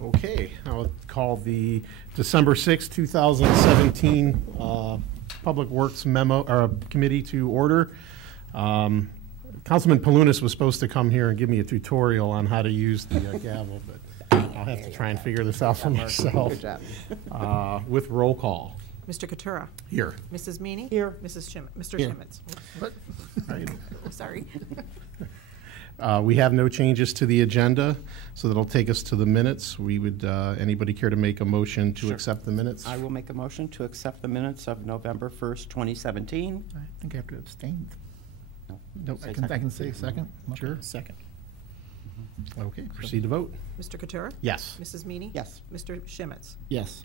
Okay, I'll call the December 6, 2017 Public Works Committee to order. Councilman Palunas was supposed to come here and give me a tutorial on how to use the gavel, but I'll have to try and figure this out for myself. Good job. With roll call. Mr. Katura. Here. Mrs. Meany. Here. Mr. Here. Shimmons. What? Right. Sorry. We have no changes to the agenda, so that'll take us to the minutes. We would, anybody care to make a motion to accept the minutes? I will make a motion to accept the minutes of November 1st, 2017. I think I have to abstain. No. Nope. I can say second. Sure. Second. Okay, proceed to vote. Mr. Katura. Yes. Mrs. Meany. Yes. Mr. Shimmons. Yes.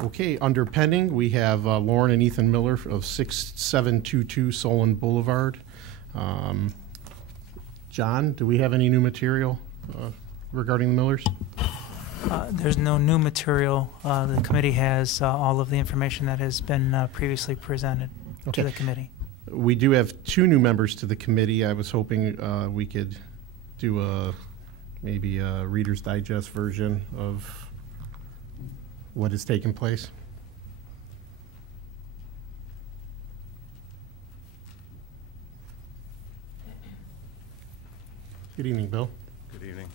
Okay, under pending, we have Lauren and Ethan Miller of 6722 Solon Boulevard. John, do we have any new material regarding the Millers? There's no new material. The committee has all of the information that has been previously presented to the committee. We do have two new members to the committee. I was hoping we could do maybe a Reader's Digest version of what has taken place. Good evening, Bill. Good evening.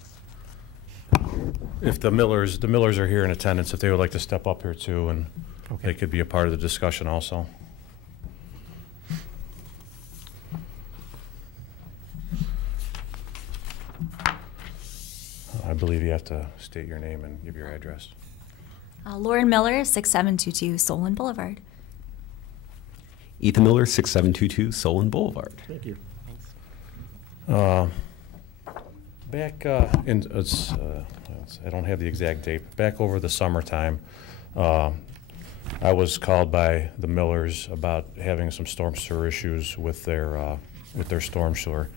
If the Millers are here in attendance, if they would like to step up here too, and they could be a part of the discussion also. I believe you have to state your name and give your address. Lauren Miller, 6722 Solon Boulevard. Ethan Miller, 6722 Solon Boulevard. Thank you. Back I don't have the exact date. Back over the summertime, I was called by the Millers about having some storm sewer issues with their storm sewer.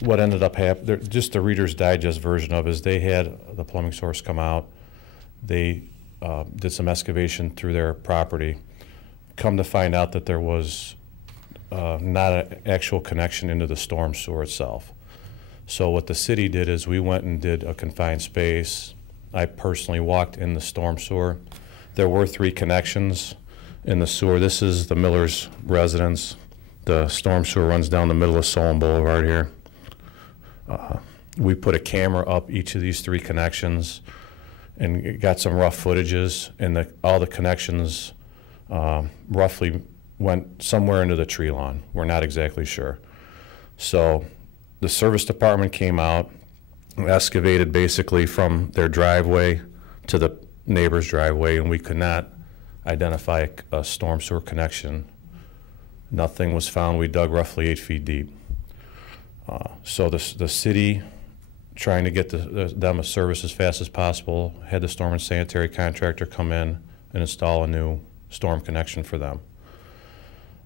What ended up happening, just the Reader's Digest version of it, is they had the plumbing source come out. They did some excavation through their property. Come to find out that there was not an actual connection into the storm sewer itself. So what the city did is we went and did a confined space. I personally walked in the storm sewer. There were 3 connections in the sewer. This is the Miller's residence. The storm sewer runs down the middle of Solon Boulevard here. We put a camera up each of these 3 connections and got some rough footages, and all the connections roughly went somewhere into the tree lawn. We're not exactly sure. So the service department came out and excavated basically from their driveway to the neighbor's driveway, and we could not identify a storm sewer connection. Nothing was found. We dug roughly 8 feet deep. So the city, trying to get them a service as fast as possible, had the storm and sanitary contractor come in and install a new storm connection for them.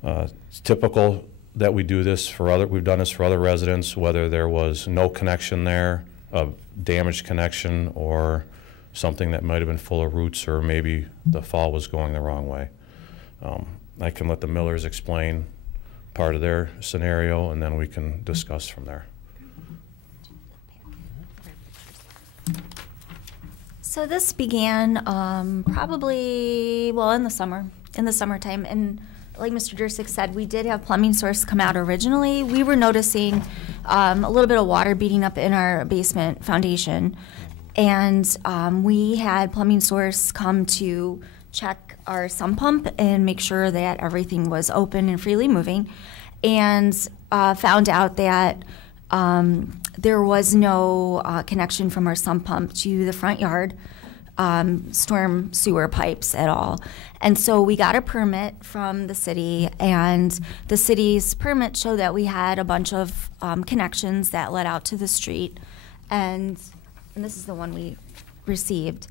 It's typical that we do this for we've done this for other residents, whether there was no connection there, a damaged connection, or something that might have been full of roots, or maybe the fall was going the wrong way. I can let the Millers explain part of their scenario, and then we can discuss from there. So this began probably, in the summertime, and like Mr. Dursick said, we did have plumbing source come out originally. We were noticing a little bit of water beating up in our basement foundation, and we had plumbing source come to check our sump pump and make sure that everything was open and freely moving, and found out that there was no connection from our sump pump to the front yard storm sewer pipes at all. And so we got a permit from the city, and the city's permit showed that we had a bunch of connections that led out to the street, and this is the one we received.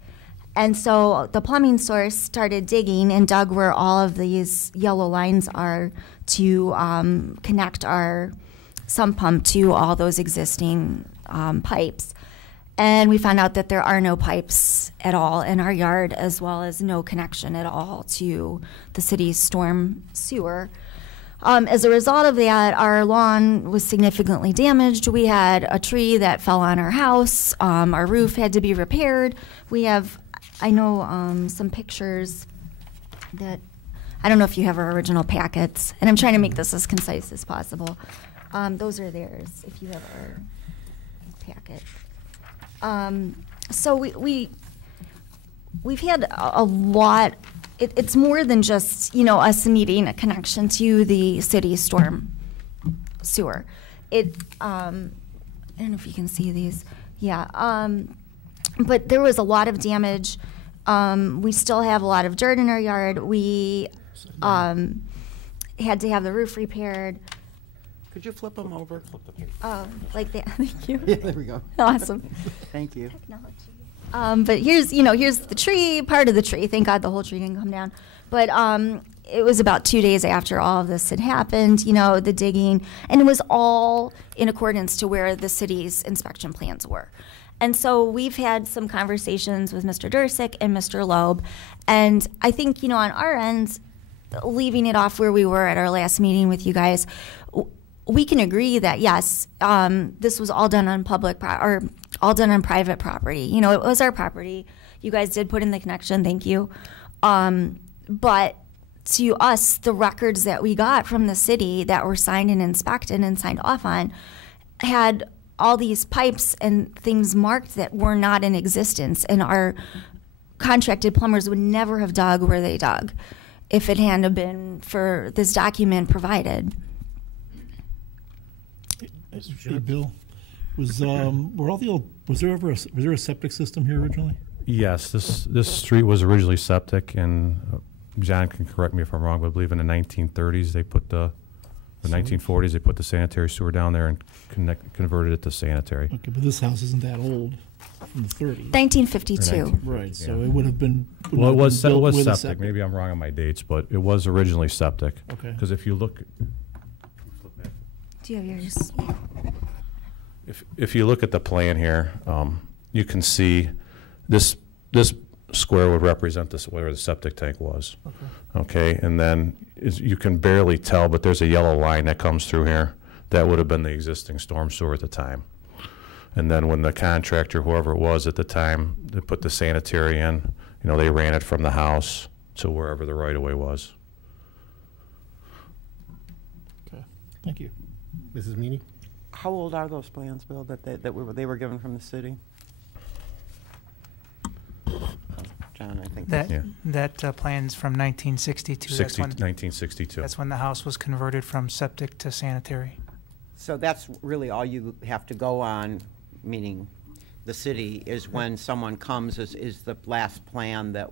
And so the plumbing source started digging and dug where all of these yellow lines are to connect our sump pump to all those existing pipes. And we found out that there are no pipes at all in our yard, as well as no connection at all to the city's storm sewer. As a result of that, our lawn was significantly damaged. We had a tree that fell on our house. Our roof had to be repaired. We have, I know, some pictures that, I don't know if you have our original packets, and I'm trying to make this as concise as possible. Those are theirs, if you have our packet. So we've had a lot. It's more than just, you know, us needing a connection to the city storm sewer. I don't know if you can see these. Yeah. But there was a lot of damage. We still have a lot of dirt in our yard. We had to have the roof repaired. Could you flip them over? Like that. Thank you. Yeah, there we go. Awesome. Thank you. But here's the tree, part of the tree. Thank God the whole tree didn't come down. But it was about 2 days after all of this had happened, you know, the digging. And it was all in accordance to where the city's inspection plans were. And so we've had some conversations with Mr. Dursick and Mr. Loeb. And I think, you know, on our end, leaving it off where we were at our last meeting with you guys, we can agree that, yes, this was all done on all done on private property. You know, it was our property. You guys did put in the connection. Thank you. But to us, the records that we got from the city that were signed and inspected and signed off on had all these pipes and things marked that were not in existence. And our contracted plumbers would never have dug where they dug if it hadn't have been for this document provided. Hey, Bill, was there a septic system here originally? Yes, this street was originally septic, and John can correct me if I'm wrong, but I believe in the 1930s they put the 1940s they put the sanitary sewer down there and converted it to sanitary. Okay, but this house isn't that old, from the 30s. 1952. Right, so it would have been. Well, it was built with a septic. Maybe I'm wrong on my dates, but it was originally septic. Okay. Because if you look, Do you have yours? if you look at the plan here, you can see this square would represent where the septic tank was. Okay, and then you can barely tell, but there's a yellow line that comes through here. That would have been the existing storm sewer at the time. And then when the contractor, whoever it was at the time, they put the sanitary in, you know, they ran it from the house to wherever the right-of-way was. Okay, thank you. Mrs. Meany? How old are those plans, Bill, that they were given from the city? John, I think. That plan's from 1962. 1962. That's when the house was converted from septic to sanitary. So that's really all you have to go on, meaning the city, is when someone comes, is the last plan that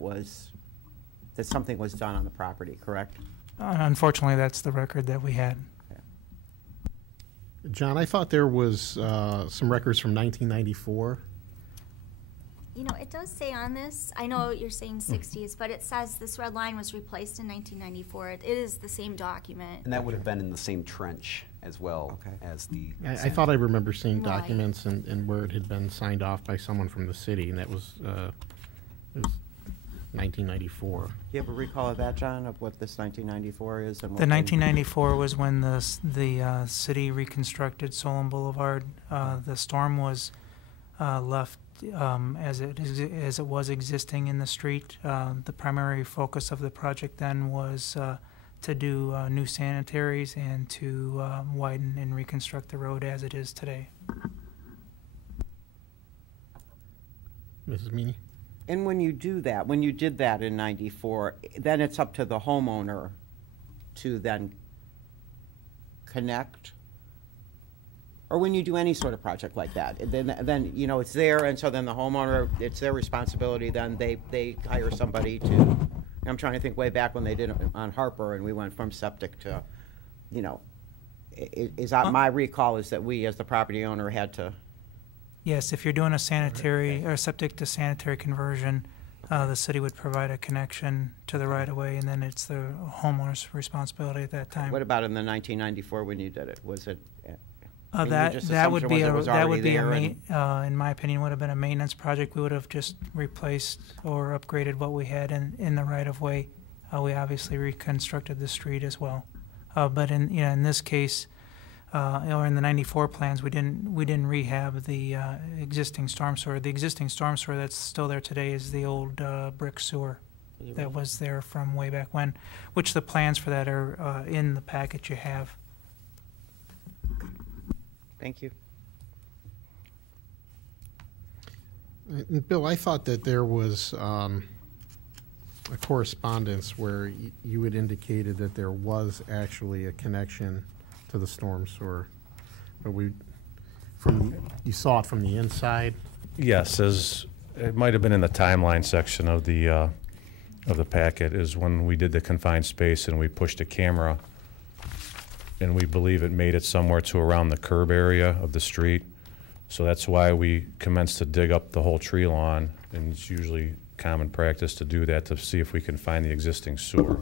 something was done on the property, correct? Unfortunately, that's the record that we had. John, I thought there was some records from 1994. You know, it does say on this, I know you're saying 60s, but it says this red line was replaced in 1994. It is the same document. And that would have been in the same trench as well Okay. as the. I thought I remember seeing Right. documents and where it had been signed off by someone from the city, and that was, it was 1994. Do you have a recall of that, John, of what this 1994 is? And what The they- 1994 was when the city reconstructed Solon Boulevard. The storm was left as it was existing in the street. The primary focus of the project then was to do new sanitaries and to widen and reconstruct the road as it is today. Mrs. Meany? And when you do that, when you did that in 94, then it's up to the homeowner to then connect? Or when you do any sort of project like that, then you know, it's there, and so then the homeowner, it's their responsibility, then they hire somebody to, I'm trying to think way back when they did it on Harper, and we went from septic to, you know, my recall is that we, as the property owner, had to. Yes, if you're doing a sanitary or septic to sanitary conversion, the city would provide a connection to the right-of-way, and then it's the homeowner's responsibility at that time. What about in the 1994 when you did it? Was it? I mean, That your just that would assumption be was it a was that would already be a there and- in my opinion would have been a maintenance project. We would have just replaced or upgraded what we had in the right of way. We obviously reconstructed the street as well. But in this case, or in the '94 plans, we didn't rehab the existing storm sewer. The existing storm sewer that's still there today is the old brick sewer that was there from way back when, which the plans for that are in the packet you have. Thank you. And Bill, I thought that there was a correspondence where you had indicated that there was actually a connection to the storm sewer, but you saw it from the inside. Yes, as it might have been in the timeline section of the packet, is when we did the confined space and we pushed a camera, and we believe it made it somewhere to around the curb area of the street. So that's why we commenced to dig up the whole tree lawn, and it's usually common practice to do that to see if we can find the existing sewer.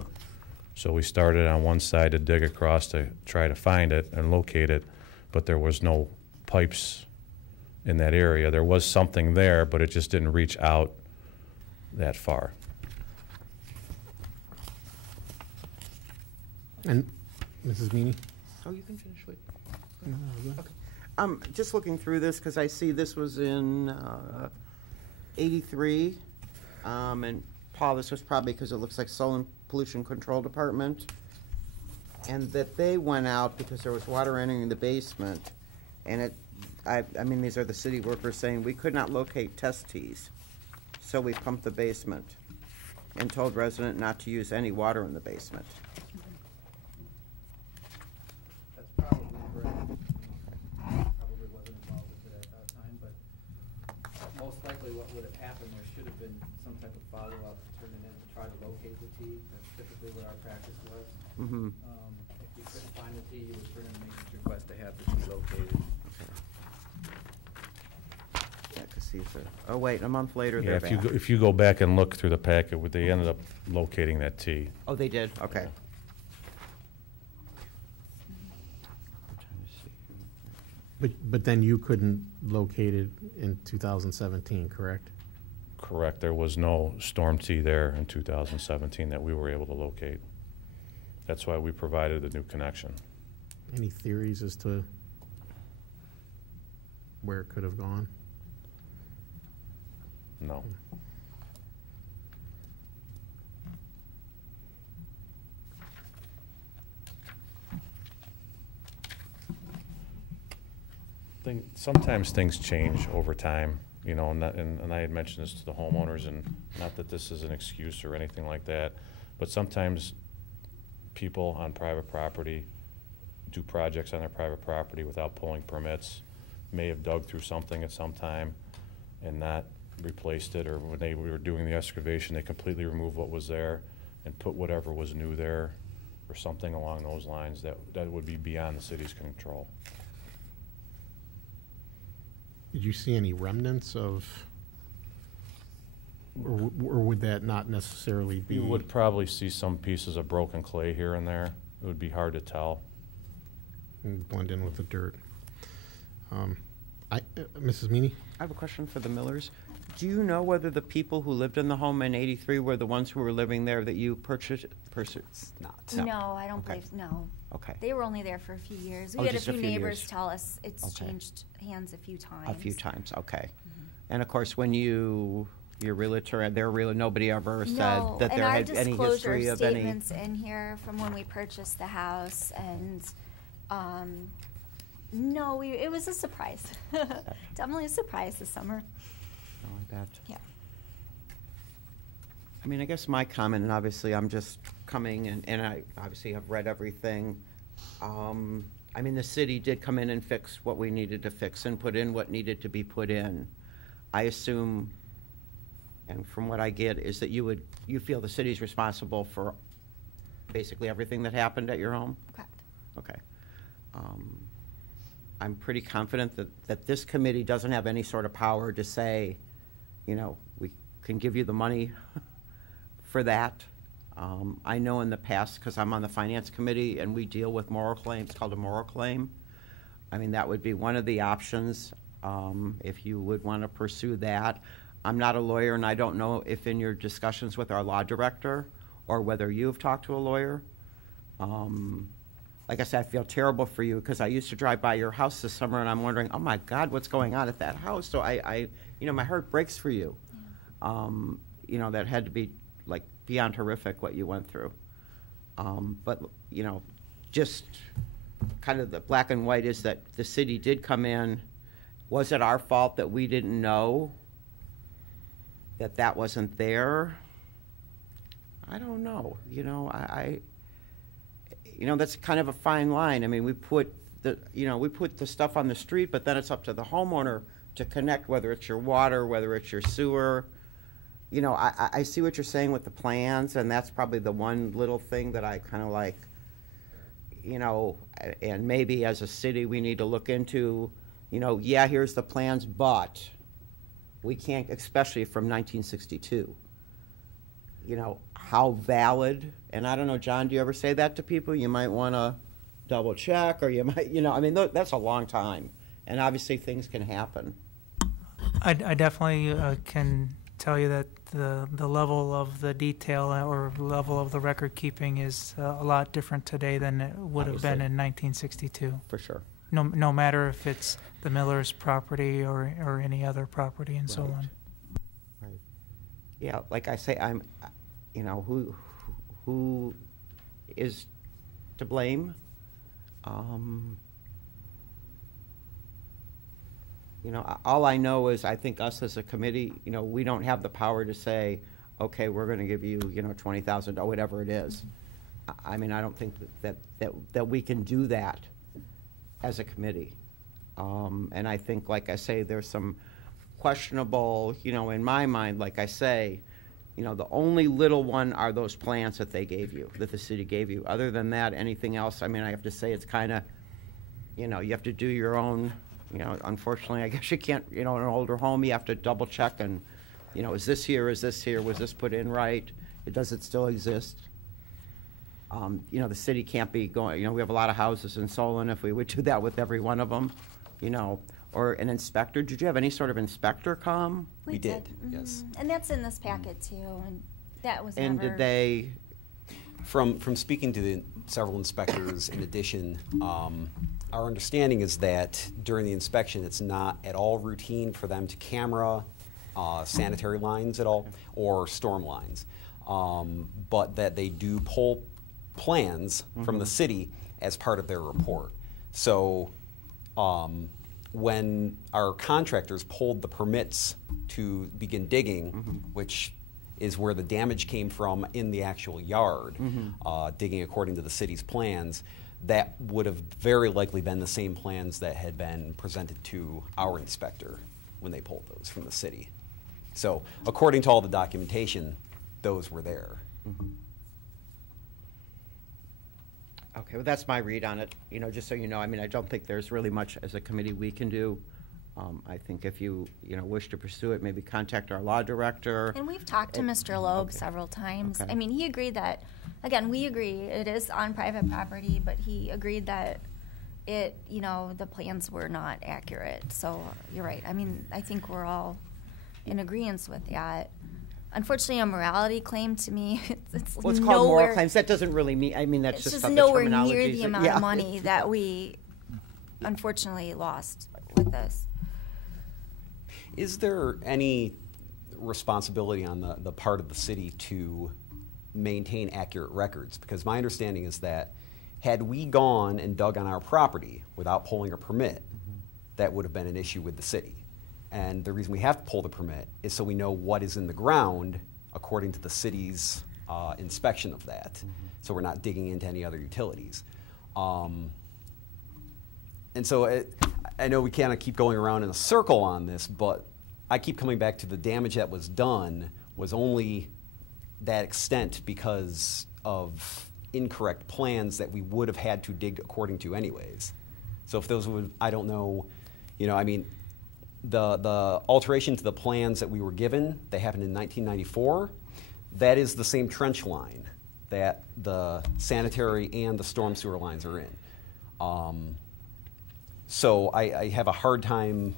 So we started on one side to dig across to try to find it and locate it, but there was no pipes in that area. There was something there, but it just didn't reach out that far. And Mrs. Meany? Oh, you can finish, wait. Okay. Just looking through this, because I see this was in 83, and Paul, this was probably because it looks like Solon Pollution Control Department, and that they went out because there was water entering the basement, and I mean, these are the city workers saying we could not locate test tees, so we pumped the basement and told resident not to use any water in the basement. That's probably correct. Probably wasn't involved with it at that time, but most likely what would have happened, there should have been some type of follow-up to turn it in to try to locate the T. That's typically what our practice was. Mm-hmm. If you couldn't find the T, you would turn in a maintenance request to have the T located. Yeah, because these are, oh wait, a month later Yeah, they're back. if you go back and look through the packet, they ended up locating that T. Oh, they did? Okay. I'm trying to see. But then you couldn't locate it in 2017, correct? Correct. There was no storm T there in 2017 that we were able to locate. That's why we provided the new connection. Any theories as to where it could have gone? No. Sometimes things change over time, you know, and I had mentioned this to the homeowners, and not that this is an excuse or anything like that, but sometimes people on private property do projects on their private property without pulling permits, may have dug through something at some time and not replaced it, or when they were doing the excavation, they completely removed what was there and put whatever was new there, or something along those lines that would be beyond the city's control. Did you see any remnants of, or would that not necessarily be? You would probably see some pieces of broken clay here and there. It would be hard to tell. And blend in with the dirt. Mrs. Meany? I have a question for the Millers. Do you know whether the people who lived in the home in 83 were the ones who were living there that you purchased? Not. No, I don't Okay. believe, no. Okay. They were only there for a few years. Oh, We had a just a few few neighbors years. tell us it's Okay. changed hands a few times. A few times, okay. And of course, when your realtor, nobody ever said No, that and there our had any history disclosure of any. statements in here from when we purchased the house, and no, it was a surprise. Definitely a surprise this summer. Oh, I bet. Yeah. I mean, I guess my comment, and obviously I'm just coming, and I obviously have read everything. I mean, the city did come in and fix what we needed to fix and put in what needed to be put in. I assume, and from what I get, is that you feel the city's responsible for basically everything that happened at your home? Correct. Okay. I'm pretty confident that this committee doesn't have any sort of power to say, you know, we can give you the money for that. I know in the past, because I'm on the finance committee and we deal with moral claims, it's called a moral claim. I mean, that would be one of the options if you would want to pursue that. I'm not a lawyer, and I don't know if in your discussions with our law director or whether you've talked to a lawyer. like I said, I feel terrible for you because I used to drive by your house this summer and I'm wondering, oh my God, what's going on at that house? So my heart breaks for you. That had to be like beyond horrific what you went through. But, just kind of the black and white is that the city did come in. Was it our fault that we didn't know that wasn't there? I don't know. That's kind of a fine line. I mean, we put the stuff on the street, but then it's up to the homeowner to connect, whether it's your water, whether it's your sewer. I see what you're saying with the plans, and that's probably the one little thing that I kind of like, and maybe as a city we need to look into, here's the plans, but we can't, especially from 1962, how valid, and I don't know, John, do you ever say that to people? You might want to double check, or you might, that's a long time, and obviously things can happen. I definitely can tell you that the level of the detail or level of the record keeping is a lot different today than it would have been in 1962. For sure. No matter if it's the Miller's property or any other property and so on. Right. Yeah, like I say, I'm, who is to blame? All I know is I think us as a committee, we don't have the power to say, okay, we're going to give you, $20,000 or whatever it is. I mean, I don't think that we can do that as a committee. And I think, like I say, there's some questionable, in my mind, like I say, the only little one are those plans that they gave you, that the city gave you. Other than that, anything else, I mean, I have to say it's kind of, you have to do your own. Unfortunately, I guess you can't, in an older home, you have to double check and, is this here, was this put in right? Does it still exist? The city can't be going, we have a lot of houses in Solon. If we would do that with every one of them, or an inspector. Did you have any sort of inspector come? We did. Mm-hmm. Yes. And that's in this packet too, and that was And never... did they... From speaking to the several inspectors, in addition, our understanding is that during the inspection, it's not at all routine for them to camera sanitary lines at all or storm lines, but that they do pull plans from the city as part of their report. So when our contractors pulled the permits to begin digging, which is where the damage came from in the actual yard, digging according to the city's plans, that would have very likely been the same plans that had been presented to our inspector when they pulled those from the city. So according to all the documentation, those were there. Okay, well, that's my read on it, just so you know. I mean, I don't think there's really much as a committee we can do. I think if you, wish to pursue it, maybe contact our law director. And we've talked to Mr. Loeb several times. Okay. I mean, he agreed that, again, we agree it is on private property, but he agreed that the plans were not accurate. So you're right. I mean, I think we're all in agreement with that. Unfortunately, a morality claim to me, it's Well, it's nowhere, called moral claims. That doesn't really mean, I mean, that's it's just just how the nowhere terminology near is. the amount of money that we unfortunately lost with this. Is there any responsibility on the part of the city to maintain accurate records? Because my understanding is that had we gone and dug on our property without pulling a permit, that would have been an issue with the city. And the reason we have to pull the permit is so we know what is in the ground according to the city's inspection of that. So we're not digging into any other utilities. And so I know we kind keep going around in a circle on this, but I keep coming back to the damage that was done was only that extent because of incorrect plans that we would have had to dig according to anyways. So if those would, I don't know, I mean, the alteration to the plans that we were given, they happened in 1994. That is the same trench line that the sanitary and the storm sewer lines are in. So I have a hard time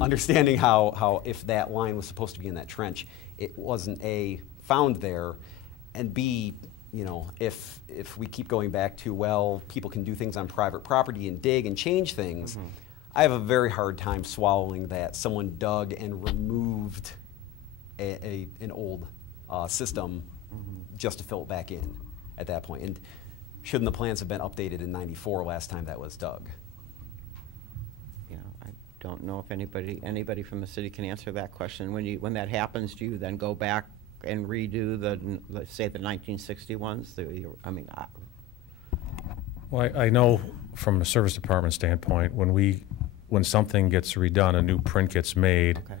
understanding how if that line was supposed to be in that trench, it wasn't A, found there, and B, you know, if we keep going back to, well, people can do things on private property and dig and change things, I have a very hard time swallowing that someone dug and removed an old system just to fill it back in at that point. And shouldn't the plans have been updated in '94 last time that was dug? You know, I don't know if anybody from the city can answer that question. When that happens, do you then go back and redo let's say the 1961s? Well, I know from a service department standpoint, when something gets redone, a new print gets made, Okay.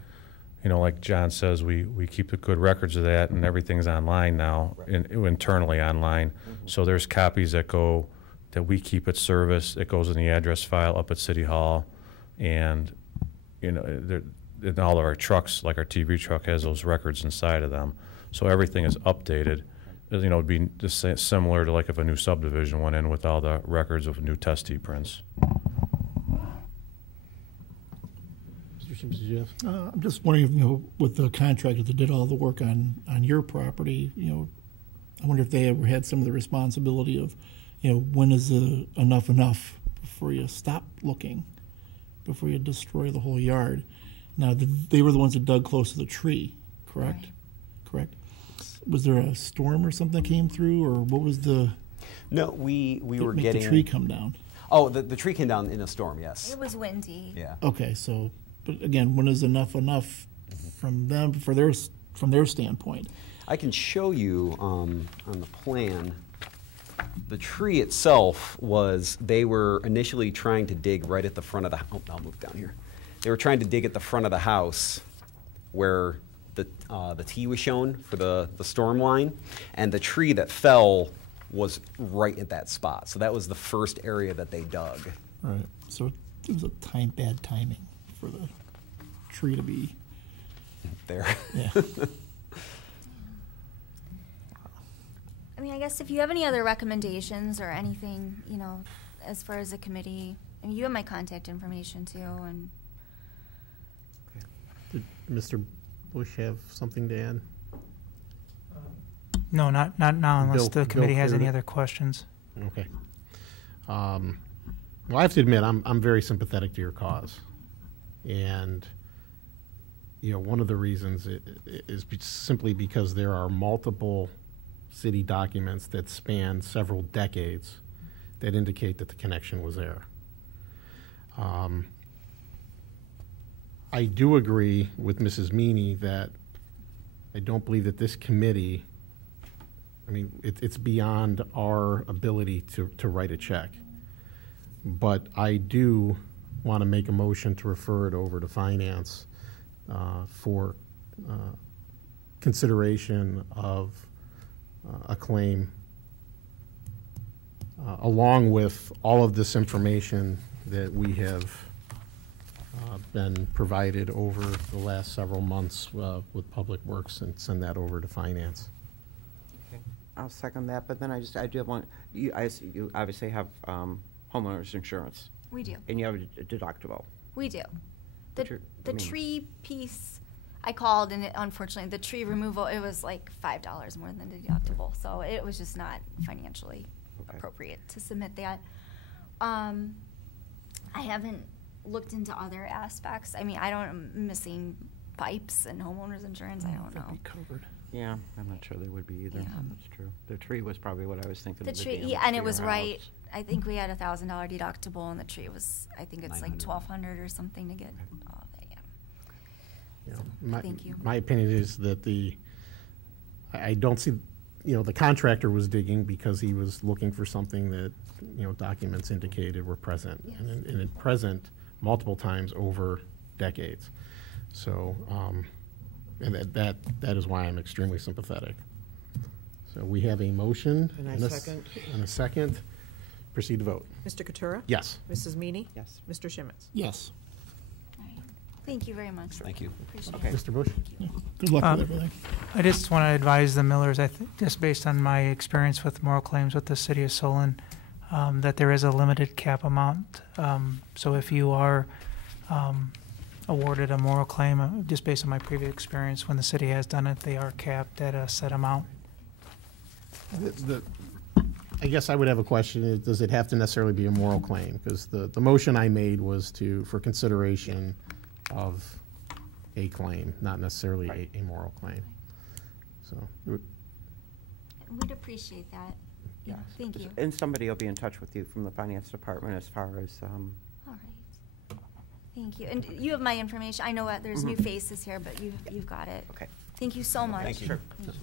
you know, like John says, we keep the good records of that, and everything's online now, internally online. So there's copies that we keep at service, it goes in the address file up at City Hall, and, you know, in all of our trucks, like our TV truck has those records inside of them. So everything is updated. You know, it'd be just similar to like if a new subdivision went in with all the records of new test prints. Mr. Sims, did you have? I'm just wondering, you know, with the contractor that did all the work on your property, you know, I wonder if they ever had some of the responsibility of, you know, when is enough before you stop looking, before you destroy the whole yard. Now, they were the ones that dug close to the tree, correct? Right. Correct. Was there a storm or something that came through, or what was the? No, we were make getting the tree come down. Oh, the tree came down in a storm. Yes. It was windy. Yeah. Okay, so, but again, when is enough from them from their standpoint? I can show you on the plan. The tree itself they were initially trying to dig right at the front of the. Oh, I'll move down here. They were trying to dig at the front of the house, where the T was shown for the storm line, and the tree that fell was right at that spot. So that was the first area that they dug. All right, so it was bad timing for the tree to be There. Yeah. I mean, I guess if you have any other recommendations or anything, you know, as far as a committee, I mean, you have my contact information too, and Did Mr. Bush have something to add? No, not now, unless Bill- the committee Bill has any cleared it? other questions. Okay. Well, I have to admit, I'm very sympathetic to your cause. And, you know, one of the reasons is simply because there are multiple city documents that span several decades that indicate that the connection was there. I do agree with Mrs. Meany that I don't believe that this committee, I mean, it's beyond our ability to write a check. But I do want to make a motion to refer it over to finance for consideration of a claim, along with all of this information that we have been provided over the last several months with Public Works, and send that over to finance. I'll second that, but then I do have one. You obviously have homeowners insurance, we do. and you have a deductible. We do. But you're- I The mean- tree piece, I called, and unfortunately, the tree removal, it was like $5 more than the deductible. So it was just not financially Okay. appropriate to submit that. I haven't looked into other aspects. I mean, I'm missing pipes and homeowners insurance. I don't know. That'd be covered. Yeah, I'm not sure they would be either. Yeah. That's true. The tree was probably what I was thinking. The of tree, damage yeah, and to it was your right. house. I think we had $1,000 deductible, and the tree was, I think it's like 900. $1,200 or something to get all of it. Yeah. You know, So, thank you. My opinion is that I don't see, you know, the contractor was digging because he was looking for something that, you know, documents indicated were present. Yes. And it present multiple times over decades. So, and that is why I'm extremely sympathetic. So we have a motion. And I a second. And a second. Proceed to vote. Mr. Katura? Yes. Mrs. Meany? Yes. Mr. Shimmons? Yes. All right. Thank you very much. Thank you. Appreciate Okay. it. Mr. Bush? Good luck Um, with everything. I just want to advise the Millers, just based on my experience with moral claims with the city of Solon, that there is a limited cap amount. So if you are awarded a moral claim, just based on my previous experience, when the city has done it, they are capped at a set amount. I guess I would have a question. Does it have to necessarily be a moral claim? Because the motion I made was for consideration of a claim, not necessarily a moral claim. So, We'd appreciate that. Yeah, thank you. And somebody will be in touch with you from the finance department as far as, All right. Thank you. And you have my information. I know there's new faces here, but you've got it. okay. Thank you so much. Thank you. Sure. Thank you.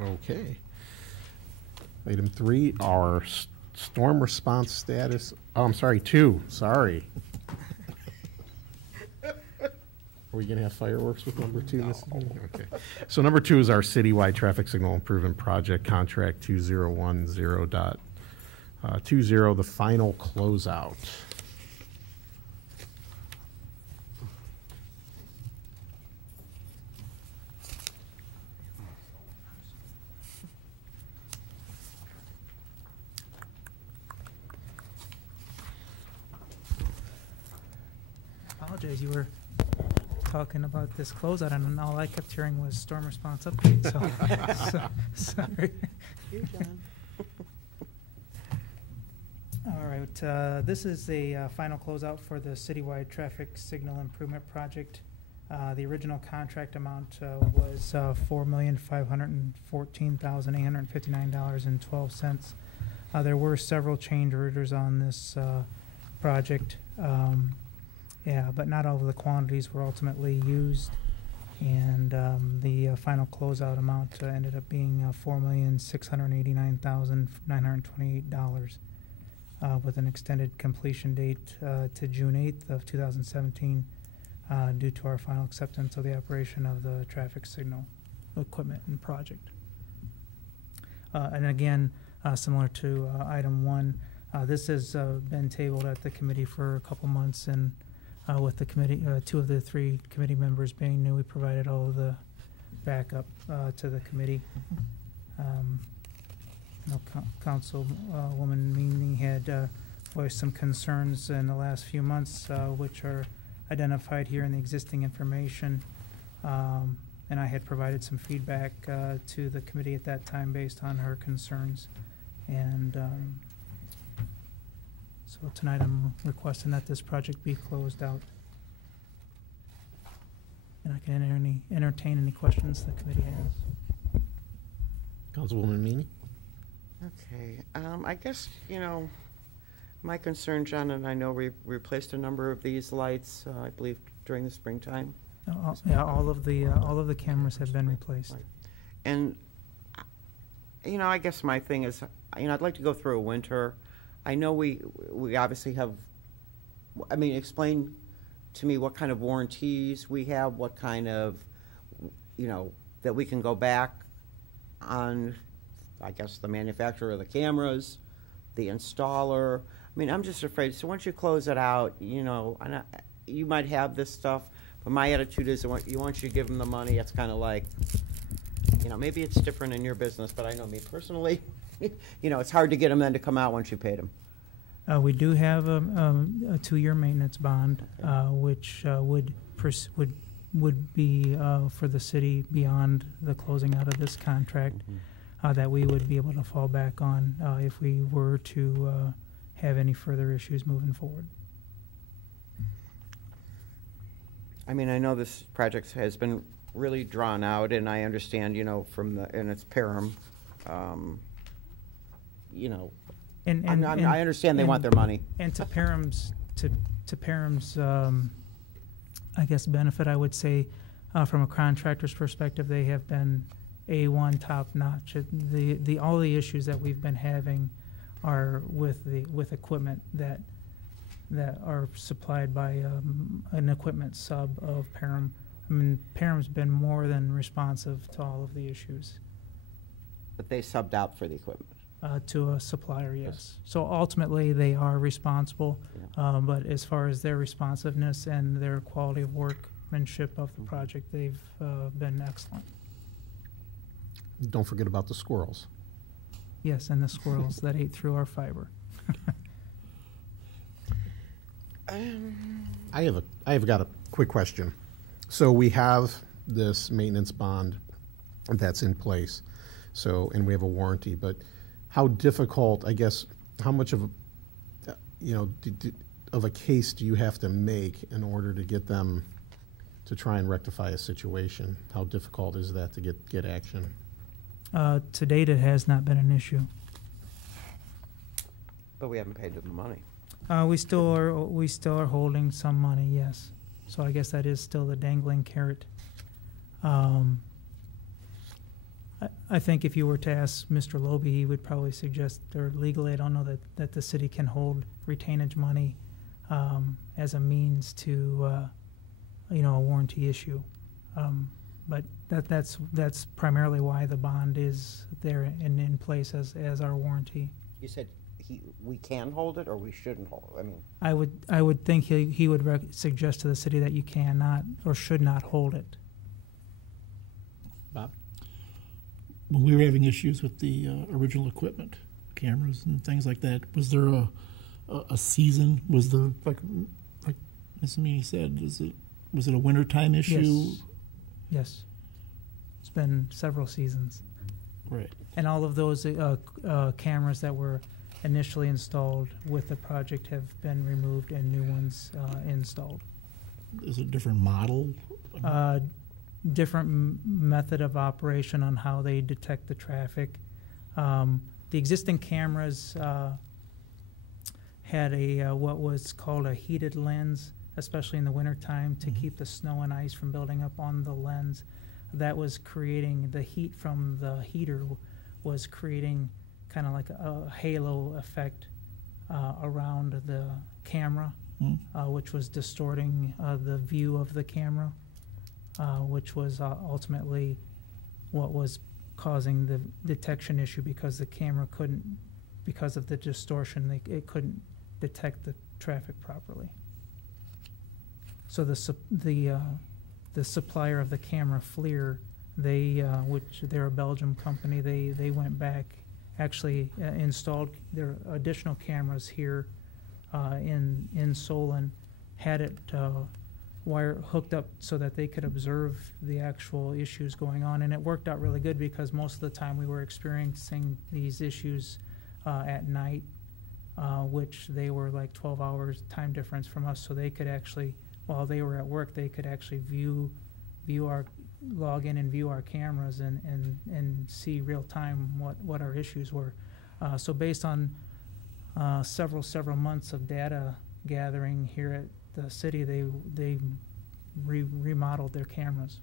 okay. Item 3, our storm response status. Oh, I'm sorry, 2. Sorry. Are we going to have fireworks with number 2? No. Okay. So number 2 is our citywide traffic signal improvement project contract 2010.20, the final closeout. Apologize, you were talking about this closeout, and all I kept hearing was storm response update, sorry. You, John. All right, this is a final closeout for the citywide traffic signal improvement project. The original contract amount was $4,514,859.12. There were several change orders on this project. Yeah, but not all of the quantities were ultimately used, and the final closeout amount ended up being $4,689,928, with an extended completion date to June 8th of 2017, due to our final acceptance of the operation of the traffic signal equipment and project. And again, similar to item 1, this has been tabled at the committee for a couple months, and with the committee, 2 of the 3 committee members being new, we provided all of the backup to the committee. Councilwoman Meany had voiced some concerns in the last few months, which are identified here in the existing information. And I had provided some feedback to the committee at that time based on her concerns. And so tonight I'm requesting that this project be closed out. And I can entertain any questions the committee has. Councilwoman Meany? Okay, I guess, my concern, John, and I know we replaced a number of these lights, I believe, during the springtime. Yeah, all of the cameras have been replaced. Right. And, I guess my thing is, I'd like to go through a winter. I know we obviously have, explain to me what kind of warranties we have, what kind of, that we can go back on, I guess, the manufacturer of the cameras, the installer. I'm just afraid. So once you close it out, you might have this stuff, but my attitude is once you give them the money, it's kind of like, maybe it's different in your business, but I know me personally, it's hard to get them then to come out once you paid them. We do have a 2-year maintenance bond, which would be for the city beyond the closing out of this contract, that we would be able to fall back on if we were to have any further issues moving forward. I know this project has been really drawn out, and I understand, and it's Parham, I understand they want their money. And to Parham's, I guess, benefit, I would say, from a contractor's perspective, they have been A1 top notch. All the issues that we've been having are with equipment that are supplied by an equipment sub of Parham. Parham's been more than responsive to all of the issues. But they subbed out for the equipment. To a supplier, yes. So ultimately, they are responsible, but as far as their responsiveness and their quality of workmanship of the project, they've been excellent. Don't forget about the squirrels. Yes, and the squirrels that ate through our fiber. I have got a quick question. So we have this maintenance bond that's in place, so, and we have a warranty, but how difficult, I guess, how much of a, of a case do you have to make in order to get them to try and rectify a situation? How difficult is that to get action? To date, it has not been an issue. But we haven't paid them the money. We still are holding some money, yes. So I guess that is still the dangling carrot. I think if you were to ask Mr. Lobe, he would probably suggest, or legally, I don't know that the city can hold retainage money as a means to, a warranty issue. But that's primarily why the bond is there and in place as our warranty. You said we can hold it, or we shouldn't hold it? I mean, I would think he would suggest to the city that you cannot or should not hold it. Bob? When we were having issues with the original equipment, cameras and things like that, was there a season? Was the like Ms. Meany said, was it a wintertime issue? Yes. It's been several seasons. Right. And all of those cameras that were initially installed with the project have been removed and new ones installed. Is it a different model? Different method of operation on how they detect the traffic. The existing cameras had what was called a heated lens, especially in the wintertime, to keep the snow and ice from building up on the lens. That was creating the heat from the heater, was creating kind of like a halo effect around the camera, which was distorting the view of the camera, which was ultimately what was causing the detection issue, because the camera couldn't, because of the distortion, it couldn't detect the traffic properly. So the supplier of the camera, FLIR, which they're a Belgium company, they went back, actually installed their additional cameras here in Solon, had it hooked up so that they could observe the actual issues going on, and it worked out really good, because most of the time we were experiencing these issues at night, which they were like 12 hours time difference from us, so they could actually, while they were at work, they could actually log in and view our cameras and see real time what our issues were. So based on several months of data gathering here at the city, they remodeled their cameras.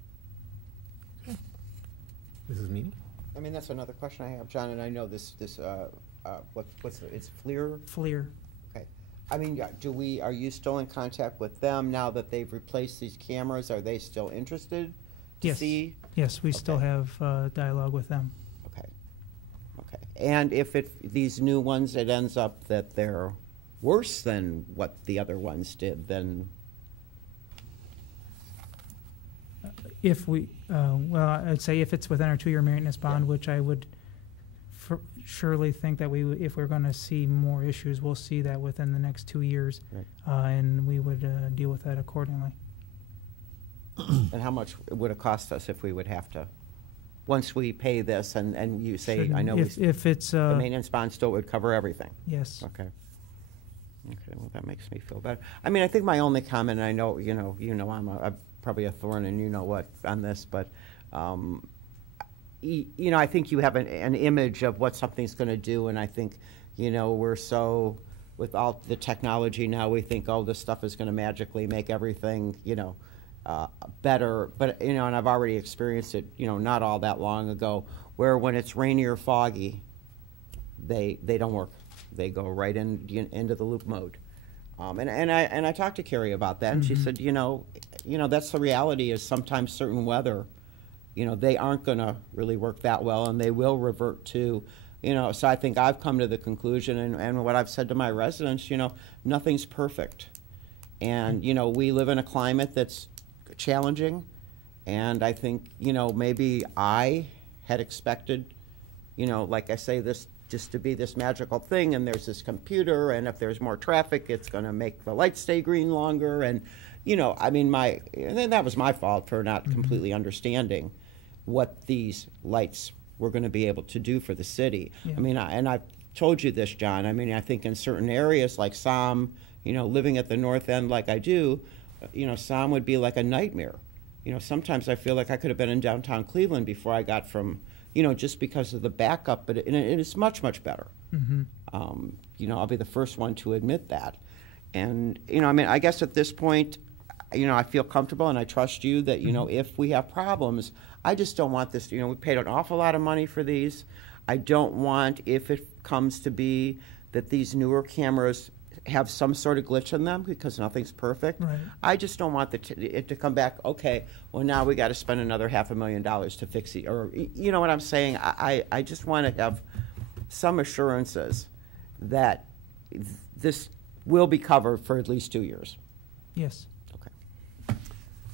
Mrs. Meany? I mean, that's another question I have, John, and I know it's FLIR? FLIR. Okay. I mean, are you still in contact with them now that they've replaced these cameras? Are they still interested to Yes. see? Yes, we still have dialogue with them. Okay. Okay. And if these new ones, it ends up that they're worse than what the other ones did, then If we, well, I'd say if it's within our 2-year maintenance bond, which I would surely think that if we're going to see more issues, we'll see that within the next 2 years, right. And we would deal with that accordingly. And how much would it cost us if we would have to, once we pay this and you say, I know if it's the maintenance bond still would cover everything? Yes. Okay. Okay, well, that makes me feel better. I mean, I think my only comment, and I know, I'm probably a thorn and you know what on this, but, I think you have an image of what something's going to do, and I think, we're so, with all the technology now, we think, oh, this stuff is going to magically make everything, better. But, and I've already experienced it, not all that long ago, where when it's rainy or foggy, they don't work. They go right into the loop mode. And I talked to Carrie about that, and she said, that's the reality, is sometimes certain weather, they aren't going to really work that well, and they will revert to, so I think I've come to the conclusion, and what I've said to my residents, nothing's perfect. And, we live in a climate that's challenging, and I think, maybe I had expected, like I say, this just to be this magical thing, and there's this computer, and if there's more traffic, it's going to make the lights stay green longer, and you know, I mean, and then that was my fault for not completely understanding what these lights were going to be able to do for the city. Yeah. I mean, and I've told you this, John. I mean, I think in certain areas like Som, you know, living at the north end like I do, you know, Som would be like a nightmare. You know, sometimes I feel like I could have been in downtown Cleveland before I got from, you know, just because of the backup, but it is much, much better. You know, I'll be the first one to admit that. And, you know, I mean, I guess at this point, you know, I feel comfortable and I trust you that, you know, if we have problems, I just don't want this, you know, we paid an awful lot of money for these. I don't want, if it comes to be that these newer cameras have some sort of glitch in them, because nothing's perfect. Right. I just don't want it to come back, okay, well, now we got to spend another $500,000 to fix it. Or, you know what I'm saying? I just want to have some assurances that this will be covered for at least 2 years. Yes. Okay.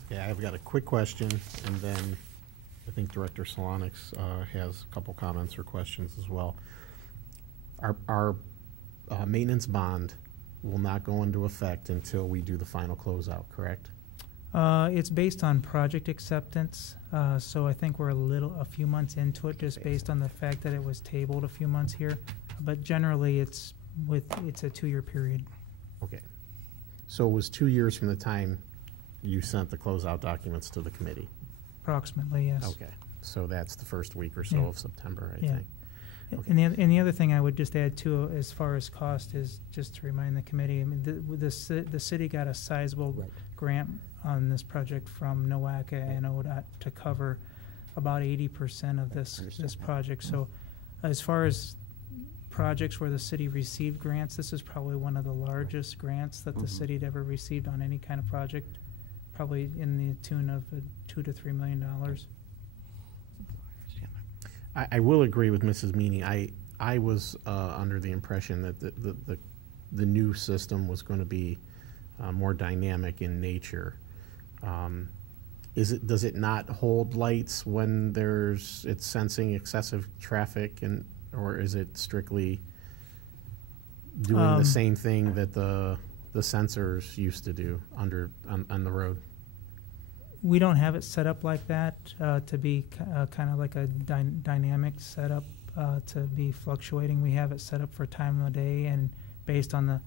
Yeah, I've got a quick question, and then I think Director Solonix has a couple comments or questions as well. Our maintenance bond will not go into effect until we do the final closeout, correct? It's based on project acceptance, so I think we're a few months into it, just based on the fact that it was tabled a few months here. But generally, it's a 2-year period. Okay. So it was 2 years from the time you sent the closeout documents to the committee? Approximately, yes. Okay. So that's the first week or so Yeah. of September, I Yeah. think. Okay. And the other thing I would just add too, as far as cost, is just to remind the committee. I mean, the city got a sizable grant on this project from NOACA and ODOT to cover about 80% of this project. So, as far as projects where the city received grants, this is probably one of the largest grants that the city had ever received on any kind of project. Probably in the tune of $2 to $3 million. I will agree with Mrs. Meany. I was under the impression that the new system was going to be more dynamic in nature. Does it not hold lights when it's sensing excessive traffic, or is it strictly doing the same thing that the sensors used to do on the road? We don't have it set up like that to be kind of like a dynamic setup to be fluctuating. We have it set up for time of day, and based on the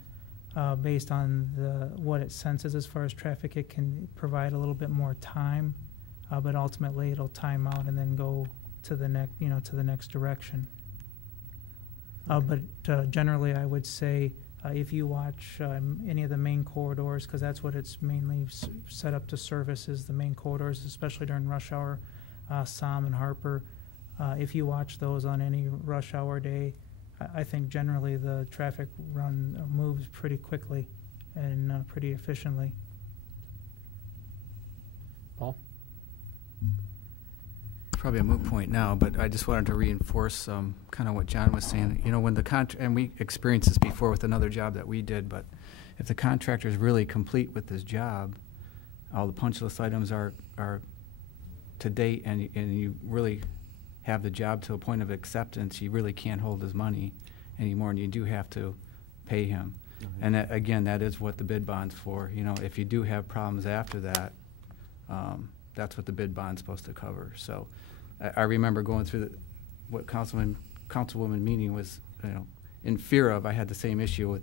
what it senses as far as traffic, it can provide a little bit more time, but ultimately it'll time out and then go to the next direction. But generally, I would say if you watch any of the main corridors, because that's what it's mainly set up to service, is the main corridors, especially during rush hour, Som and Harper. If you watch those on any rush hour day, I think generally the traffic moves pretty quickly and pretty efficiently. Paul? Probably a moot point now, but I just wanted to reinforce kind of what John was saying. You know, when and we experienced this before with another job that we did, but if the contractor is really complete with this job, all the punch list items are to date, and you really have the job to a point of acceptance, you really can't hold his money anymore, and you do have to pay him. And that, again, that is what the bid bond's for. You know, if you do have problems after that, that's what the bid bond's supposed to cover. So I remember going through what Councilwoman Meany was, you know, in fear of. I had the same issue with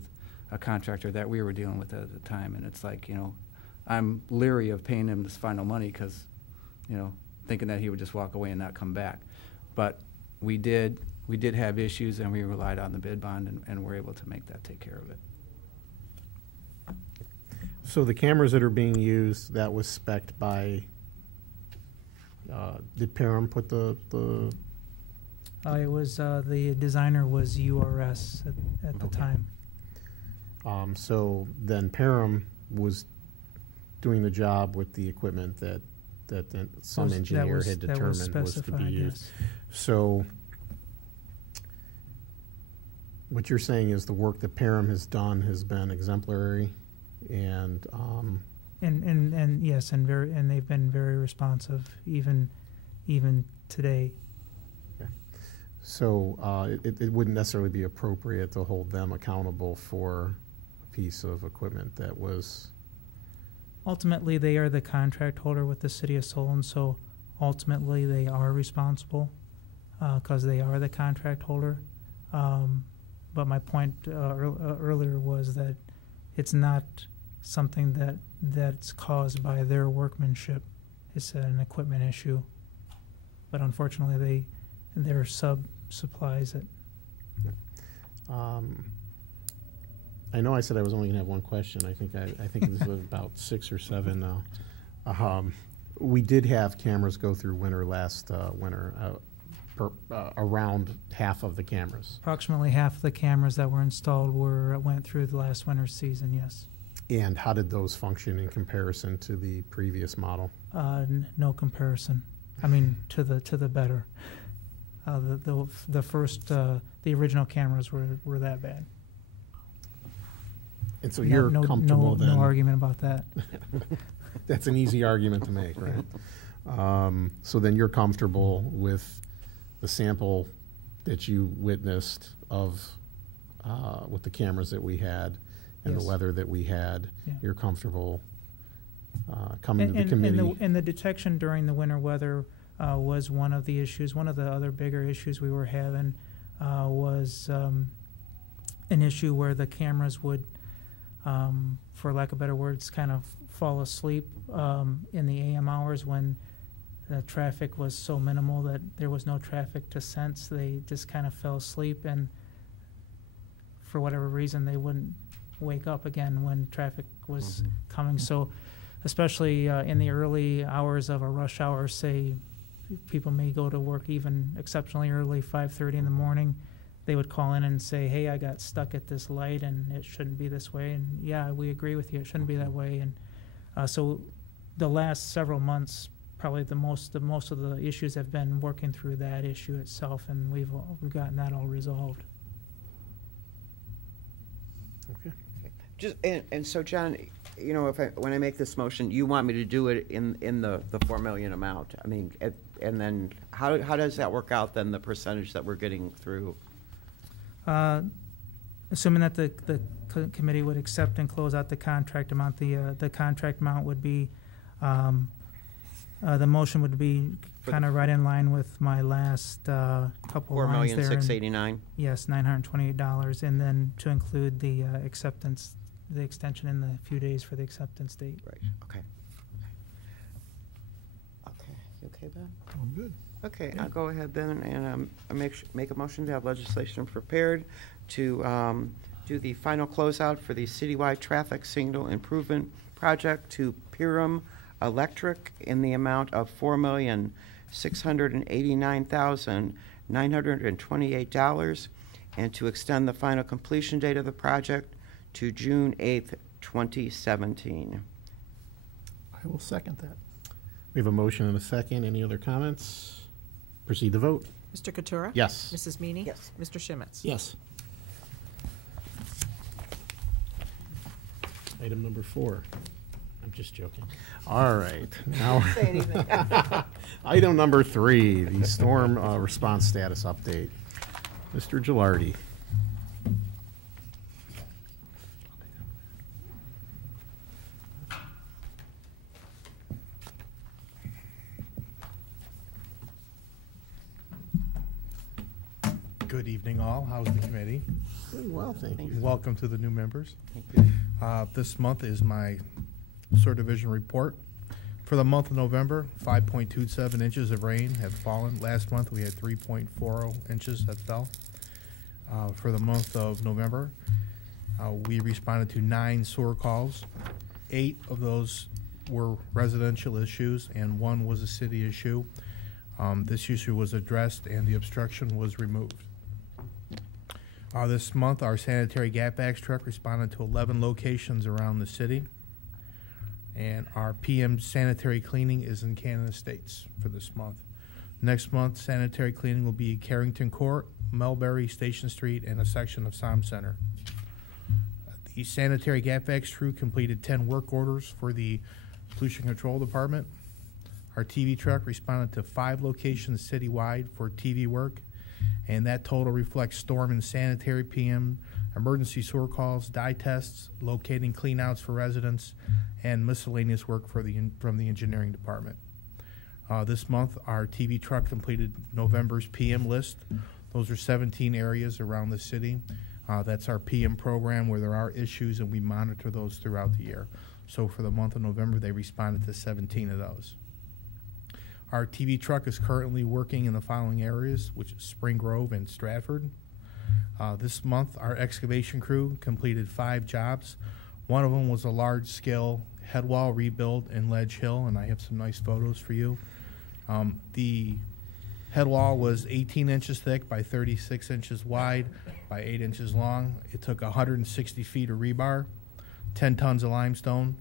a contractor that we were dealing with at the time, and it's like, you know, I'm leery of paying him this final money because, you know, thinking that he would just walk away and not come back. But we did have issues, and we relied on the bid bond, and we're able to make that take care of it. So the cameras that are being used, that was spec'd by, did Parham put the It was the designer was URS at the Okay. time. So then Parham was doing the job with the equipment that some engineer had determined was to be specified, used. yes. So what you're saying is the work that Parham has done has been exemplary, and And yes, and they've been very responsive, even today. so it wouldn't necessarily be appropriate to hold them accountable for a piece of equipment that was Ultimately, they are the contract holder with the city of Solon, so ultimately they are responsible because they are the contract holder. But my point earlier was that it's not something that's caused by their workmanship. It's an equipment issue. But unfortunately, their sub supplies it. I know I said I was only going to have one question. I think this is about 6 or 7 now. We did have cameras go through winter last winter, around half of the cameras. Approximately half of the cameras that were installed went through the last winter season, yes. And how did those function in comparison to the previous model? No comparison. I mean, to the better. The first, the original cameras were that bad. And so you're comfortable then? No argument about that. That's an easy argument to make, right? So then you're comfortable with the sample that you witnessed of with the cameras that we had and Yes. the weather that we had. Yeah. You're comfortable coming to the committee. And the detection during the winter weather was one of the issues. One of the other bigger issues we were having was an issue where the cameras would, for lack of better words, kind of fall asleep in the AM hours when the traffic was so minimal that there was no traffic to sense. They just kind of fell asleep, and for whatever reason, they wouldn't wake up again when traffic was coming. So especially in the early hours of a rush hour, say people may go to work even exceptionally early, 5:30 in the morning, they would call in and say, hey, I got stuck at this light and it shouldn't be this way. And yeah, we agree with you, it shouldn't be that way. And so the last several months, probably the most of the issues have been working through that issue itself, and we've gotten that all resolved. Okay. Just, and so, John, you know, when I make this motion, you want me to do it in the 4 million amount. I mean, and then how does that work out then, the percentage that we're getting through? Assuming that the committee would accept and close out the contract amount, the contract amount would be, the motion would be kind of right in line with my last couple lines there. $4,689,000. Yes, $928, and then to include the acceptance, the extension in the few days for the acceptance date. Right. Okay. Okay. You okay, Ben? I'm good. Okay, I'll go ahead then and make a motion to have legislation prepared to do the final closeout for the citywide traffic signal improvement project to Pyram Electric in the amount of $4,689,928, and to extend the final completion date of the project to June 8th, 2017. I will second that. We have a motion and a second. Any other comments? Proceed to vote. Mr. Katura? Yes. Mrs. Meany? Yes. Mr. Shimitz? Yes. Item number 4. I'm just joking. All right. Now, Say anything. item number 3, the storm response status update. Mr. Gilardi. Good evening, all. How's the committee? Doing well, thank you. Welcome to the new members. Thank you. This month is my subdivision report. For the month of November, 5.27 inches of rain have fallen. Last month, we had 3.40 inches that fell. For the month of November, we responded to 9 sewer calls. 8 of those were residential issues, and 1 was a city issue. This issue was addressed, and the obstruction was removed. This month, our sanitary gap-backs truck responded to 11 locations around the city. And our PM sanitary cleaning is in Cannon Estates for this month. Next month, sanitary cleaning will be Carrington Court, Melbury, Station Street, and a section of Som Center. The sanitary gap-backs crew completed 10 work orders for the Pollution Control Department. Our TV truck responded to 5 locations citywide for TV work, and that total reflects storm and sanitary PM emergency sewer calls, dye tests, locating cleanouts for residents, and miscellaneous work from the engineering department. This month, our TV truck completed November's PM list. Those are 17 areas around the city. That's our PM program where there are issues, and we monitor those throughout the year. So for the month of November, they responded to 17 of those. Our TV truck is currently working in the following areas, which is Spring Grove and Stratford. This month, our excavation crew completed 5 jobs. One of them was a large-scale head wall rebuild in Ledge Hill, and I have some nice photos for you. The head wall was 18 inches thick by 36 inches wide by 8 inches long. It took 160 feet of rebar, 10 tons of limestone,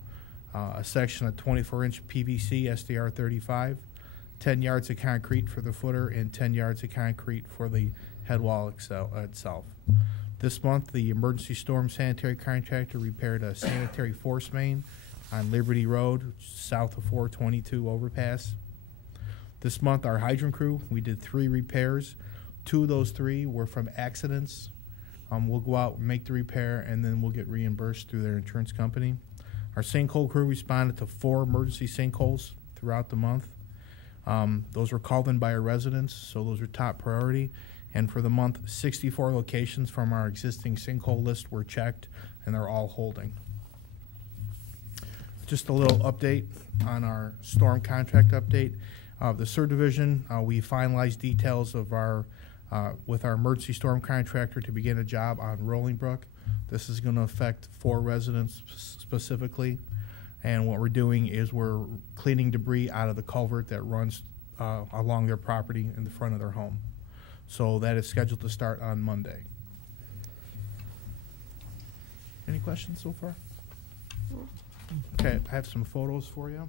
a section of 24-inch PVC SDR 35, 10 yards of concrete for the footer, and 10 yards of concrete for the head wall itself. This month, the emergency storm sanitary contractor repaired a sanitary force main on Liberty Road, south of 422 overpass. This month, our hydrant crew, we did 3 repairs. 2 of those 3 were from accidents. We'll go out and make the repair, and then we'll get reimbursed through their insurance company. Our sinkhole crew responded to 4 emergency sinkholes throughout the month. Those were called in by our residents, so those are top priority. And for the month, 64 locations from our existing sinkhole list were checked, and they're all holding. Just a little update on our storm contract update. The SIR division, we finalized details of our with our emergency storm contractor to begin a job on Rolling Brook. This is going to affect 4 residents specifically, and what we're doing is we're cleaning debris out of the culvert that runs along their property in the front of their home. So that is scheduled to start on Monday. Any questions so far? Okay, I have some photos for you.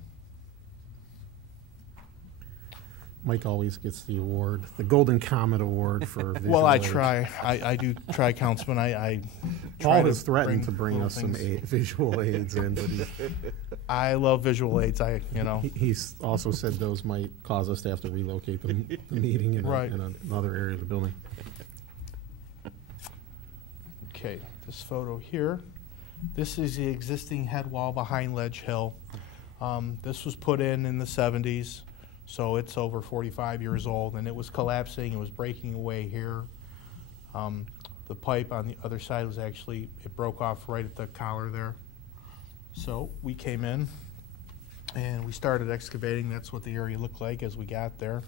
Mike always gets the award, the Golden Comet Award for visual Well, I aids. try. I do try, Councilman. I try Paul to has threatened to bring little us some things. visual aids in, but I love visual aids. he's also said those might cause us to have to relocate the meeting in, Right. in another area of the building. Okay, this photo here. This is the existing head wall behind Ledge Hill. This was put in the 70s, so it's over 45 years old, and it was collapsing. It was breaking away here. The pipe on the other side was actually, it broke off right at the collar there. So we came in and we started excavating. That's what the area looked like as we got there.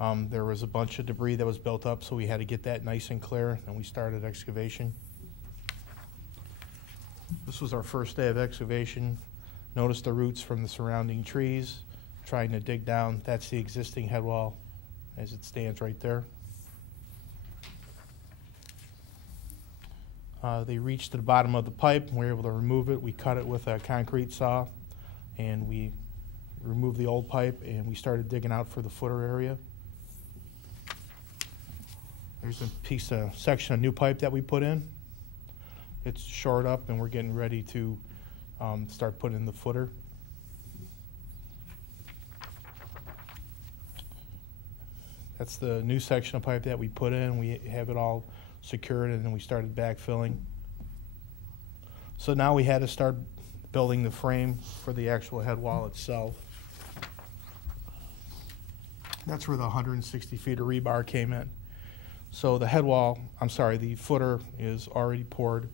There was a bunch of debris that was built up, so we had to get that nice and clear, and we started excavation. This was our first day of excavation. Notice the roots from the surrounding trees, trying to dig down. That's the existing head wall as it stands right there. They reached to the bottom of the pipe. We were able to remove it. We cut it with a concrete saw, and we removed the old pipe, and we started digging out for the footer area. There's a section of new pipe that we put in. It's shored up, and we're getting ready to start putting in the footer. That's the new section of pipe that we put in. We have it all secured, and then we started backfilling. So now we had to start building the frame for the actual head wall itself. That's where the 160 feet of rebar came in. So the the footer is already poured.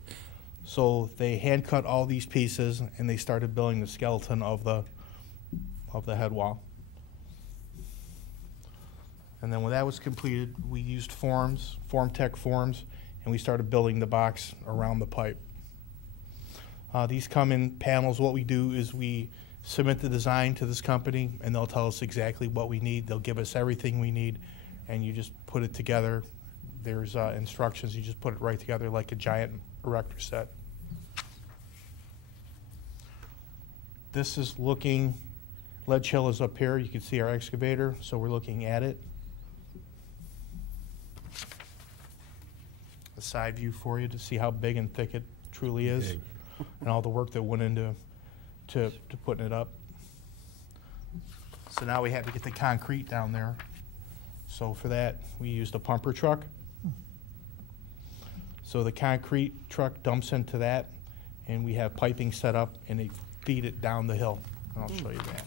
So they hand cut all these pieces, and they started building the skeleton of the head wall. And then when that was completed, we used FormTech forms, and we started building the box around the pipe. These come in panels. What we do is we submit the design to this company, and they'll tell us exactly what we need. They'll give us everything we need, and you just put it together. There's instructions. You just put it right together like a giant erector set. This is looking, Ledge Hill is up here. You can see our excavator, so we're looking at it. A side view for you to see how big and thick it truly is, Big. and all the work that went into putting it up. So now we had to get the concrete down there. So for that, we used a pumper truck. So the concrete truck dumps into that, and we have piping set up, and they feed it down the hill. I'll show you that.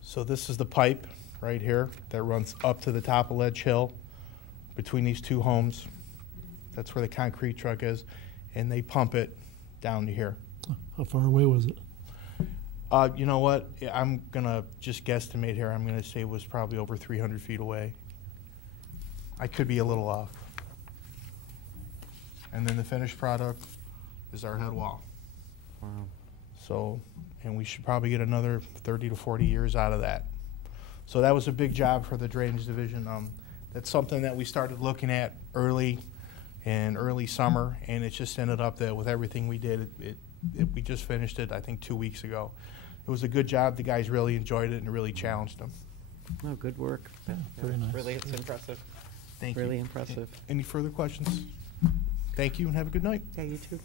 So this is the pipe right here that runs up to the top of Ledge Hill between these two homes. That's where the concrete truck is, and they pump it down to here. How far away was it? You know what? I'm gonna just guesstimate here. I'm gonna say it was probably over 300 feet away. I could be a little off. And then the finished product is our head wall. Wow. So, and we should probably get another 30 to 40 years out of that. So that was a big job for the Drainage Division. That's something that we started looking at early summer, and it just ended up that with everything we did, we just finished it, I think, 2 weeks ago. It was a good job. The guys really enjoyed it and it really challenged them. Oh, good work. Yeah, very nice. Really, it's impressive. Thank Really you. impressive. Any further questions? Thank you and have a good night. Yeah, you too.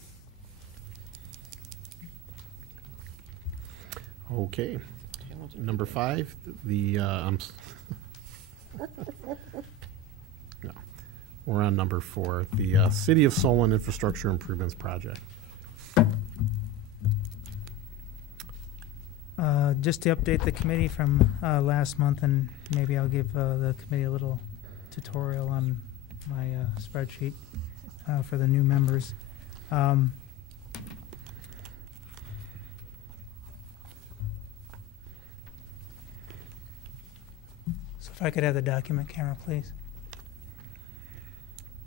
Okay. Number 5, the, no, we're on number 4, the City of Solon Infrastructure Improvements Project. Just to update the committee from last month, and maybe I'll give the committee a little tutorial on my spreadsheet for the new members. So if I could have the document camera, please.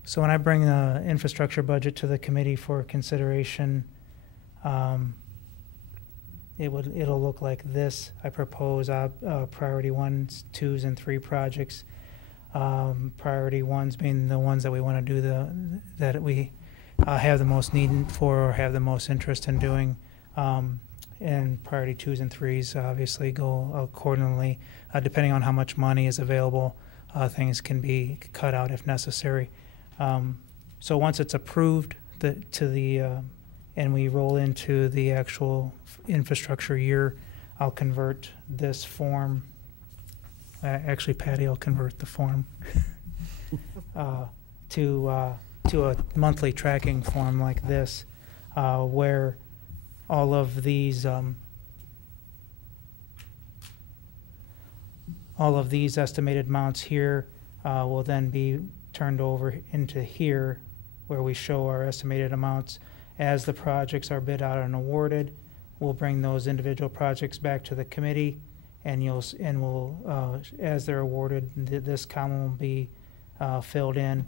So when I bring the infrastructure budget to the committee for consideration, it'll look like this. I propose priority 1s, 2s, and 3 projects. Priority 1s being the ones that we want to do that we have the most need for or have the most interest in doing. And priority 2s and 3s obviously go accordingly. Depending on how much money is available, things can be cut out if necessary. So once it's approved and we roll into the actual infrastructure year, I'll convert this form. Actually, Patty will convert the form to a monthly tracking form like this, where all of these estimated amounts here will then be turned over into here, where we show our estimated amounts as the projects are bid out and awarded. We'll bring those individual projects back to the committee, and we'll as they're awarded, this column will be filled in,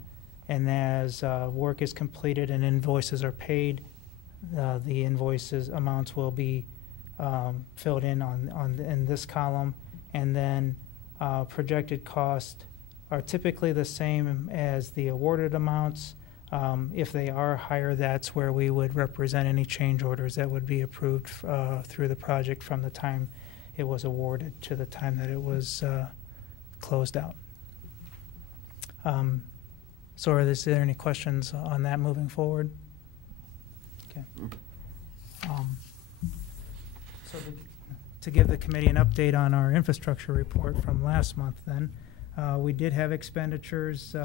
and as work is completed and invoices are paid, the invoices amounts will be filled in in this column, and then projected costs are typically the same as the awarded amounts. If they are higher, that's where we would represent any change orders that would be approved through the project from the time it was awarded to the time that it was closed out. So is there any questions on that moving forward? Okay. So to give the committee an update on our infrastructure report from last month then, we did have expenditures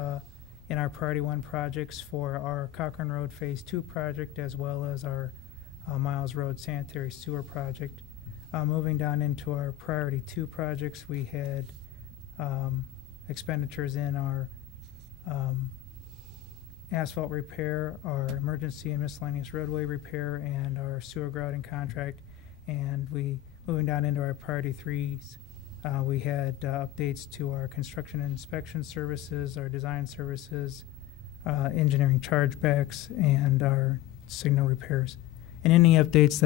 in our Priority 1 projects for our Cochran Road Phase 2 project, as well as our Miles Road Sanitary Sewer project. Moving down into our Priority 2 projects, we had expenditures in our asphalt repair, our emergency and miscellaneous roadway repair, and our sewer grouting contract. And moving down into our Priority 3s, we had updates to our construction and inspection services, our design services, engineering chargebacks, and our signal repairs. And any updates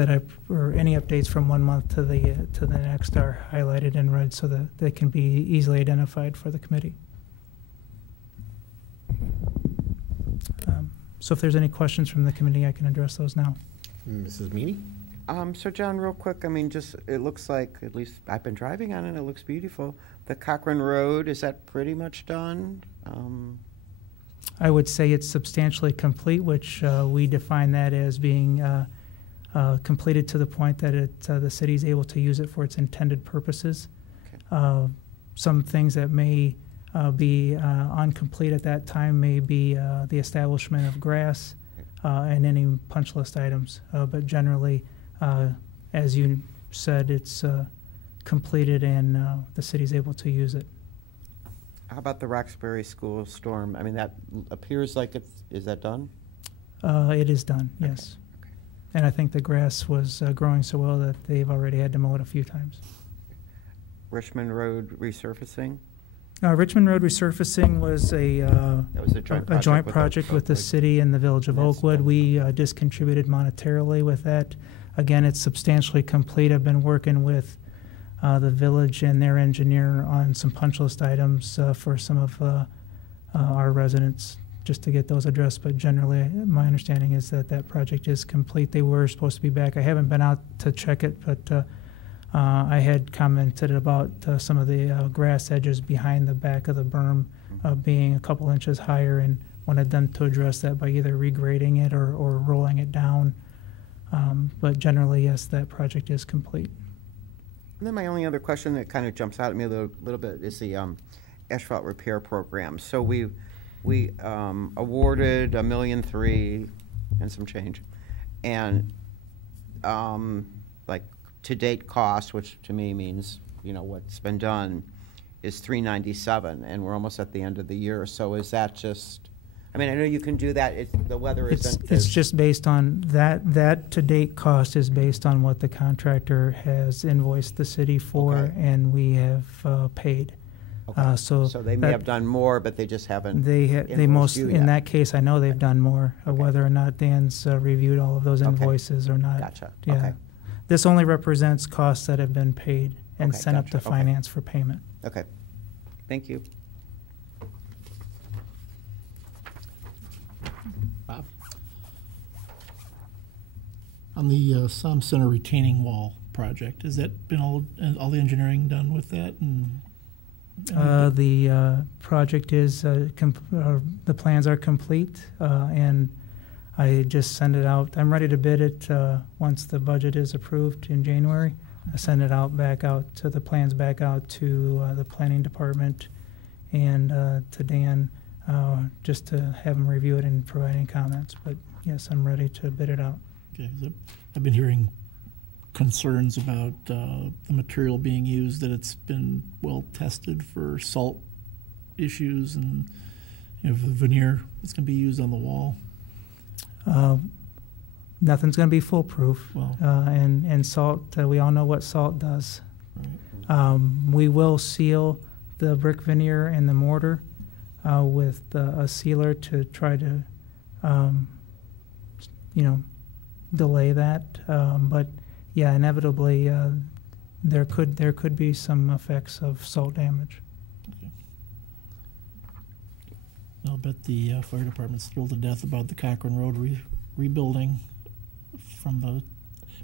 any updates from one month to the next are highlighted in red so that they can be easily identified for the committee. So if there's any questions from the committee, I can address those now. Mrs. Meany? So John, real quick, I mean, it looks like, at least I've been driving on it, it looks beautiful. The Cochran Road, is that pretty much done? I would say it's substantially complete, which we define that as being completed to the point that the city is able to use it for its intended purposes. Okay. Some things that may be incomplete at that time may be the establishment of grass and any punch list items. But generally, as you said, it's completed and the city's able to use it. How about the Roxbury School storm? I mean, that appears like is that done? It is done, yes. Okay. And I think the grass was growing so well that they've already had to mow it a few times. Richmond Road resurfacing? Richmond Road resurfacing was That was a joint project with the Oakwood. city and the village of And that's Oakwood. done. We just contributed monetarily with that. Again, it's substantially complete. I've been working with the village and their engineer on some punch list items for some of our residents, just to get those addressed. But generally, my understanding is that that project is complete. They were supposed to be back. I haven't been out to check it, but I had commented about some of the grass edges behind the back of the berm being a couple inches higher, and wanted them to address that by either regrading it or rolling it down. But generally, yes, that project is complete. And then my only other question that kind of jumps out at me a little bit is the asphalt repair program. So we awarded $1.3 million and some change, and like to date cost, which to me means what's been done, is $397, and we're almost at the end of the year. So is that just? I mean, I know you can do that. The weather isn't. It's just based on that to date cost is based on what the contractor has invoiced the city for, Okay. and we have paid. Okay. So they may that- have done more, but they just haven't. They invoiced most you in yet. that case, I know they've done more. Okay. Whether or not Dan's reviewed all of those Okay. invoices or not. Gotcha. Yeah. Okay. This only represents costs that have been paid and Okay, sent up to gotcha. Okay. finance for payment. Okay. Thank you. Bob? On the Som Center retaining wall project, has that been all the engineering done with that? And The project is, the plans are complete, and I just send it out. I'm ready to bid it once the budget is approved in January. I send it back out to the plans back out to the planning department and to Dan, just to have him review it and provide any comments. But yes, I'm ready to bid it out. Okay, 'cause I've been hearing concerns about the material being used, that it's been well tested for salt issues, and the veneer that's going to be used on the wall. Nothing's going to be foolproof. Well- And salt, we all know what salt does. Right. We will seal the brick veneer and the mortar with a sealer to try to, delay that. But yeah, inevitably, there could be some effects of salt damage. Okay. I'll bet the fire department's thrilled to death about the Cochrane Road rebuilding. From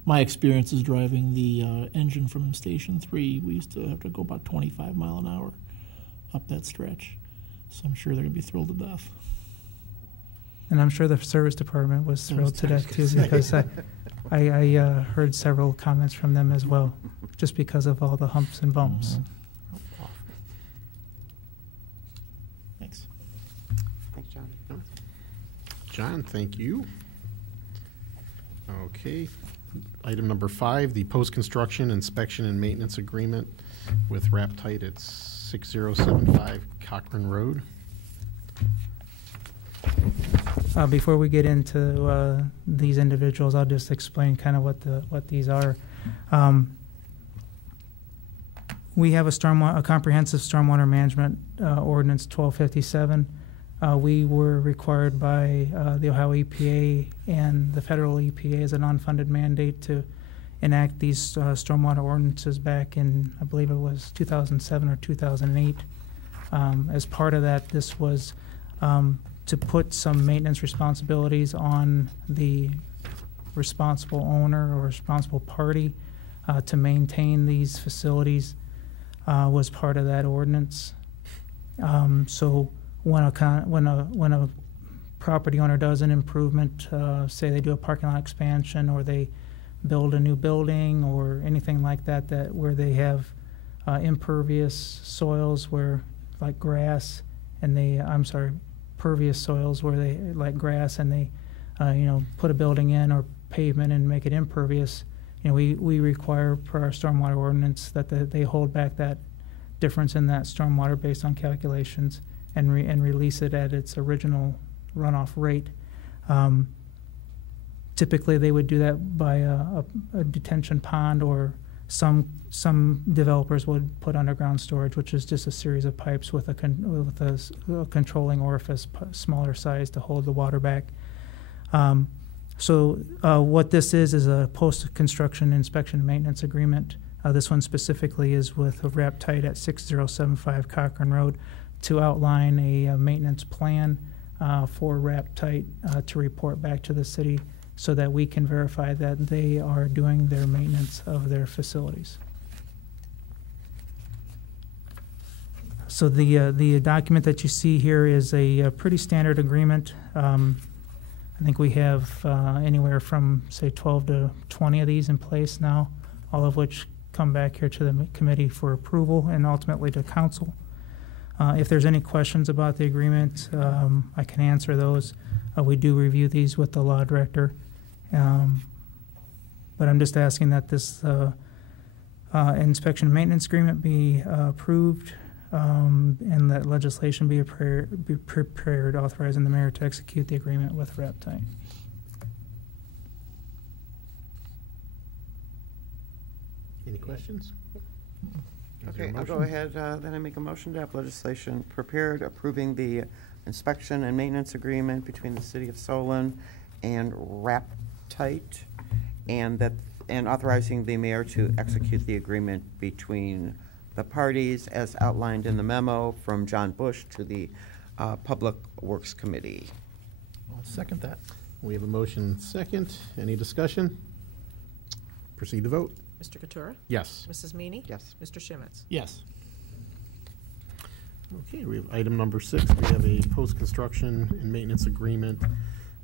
my experience is driving the engine from Station 3, we used to have to go about 25 mile an hour up that stretch. So I'm sure they're going to be thrilled to death. And I'm sure the service department was thrilled to death too, because I heard several comments from them as well, just because of all the humps and bumps. Mhm. Thanks. Thanks, John. John, thank you. Okay. Item number 5, the post-construction inspection and maintenance agreement with Raptite at 6075 Cochrane Road. Before we get into these individuals, I'll just explain kind of what these are. We have a comprehensive stormwater management ordinance 1257. We were required by the Ohio EPA and the federal EPA as a non-funded mandate to enact these stormwater ordinances back in, I believe it was 2007 or 2008. As part of that, this was to put some maintenance responsibilities on the responsible owner or responsible party to maintain these facilities was part of that ordinance. So when a property owner does an improvement, say they do a parking lot expansion or they build a new building or anything like that, where they have impervious soils where like grass, and pervious soils where they like grass, and they, put a building in or pavement and make it impervious. We require per our stormwater ordinance that they hold back that difference in that stormwater based on calculations and release it at its original runoff rate. Typically, they would do that by a detention pond, or some developers would put underground storage, which is just a series of pipes with a controlling orifice, smaller size, to hold the water back. So what this is a post-construction inspection and maintenance agreement. This one specifically is with Raptite at 6075 Cochran Road to outline a maintenance plan for Raptite to report back to the city so that we can verify that they are doing their maintenance of their facilities. So the document that you see here is a pretty standard agreement. I think we have anywhere from, say, 12 to 20 of these in place now, all of which come back here to the committee for approval and ultimately to council. If there's any questions about the agreement, I can answer those. We do review these with the law director. But I'm just asking that this inspection and maintenance agreement be approved, and that legislation be prepared authorizing the mayor to execute the agreement with Raptite. Any questions? Is there a Okay, I'll go motion? ahead, then I make a motion to have legislation prepared approving the inspection and maintenance agreement between the City of Solon and Raptite, and authorizing the mayor to execute the agreement between the parties as outlined in the memo from John Bush to the Public Works Committee. I'll second that. We have a motion second. Any discussion? Proceed to vote. Mr. Katura? Yes. Mrs. Meany? Yes. Mr. Shimmons? Yes. Okay, we have item number 6. We have a post-construction and maintenance agreement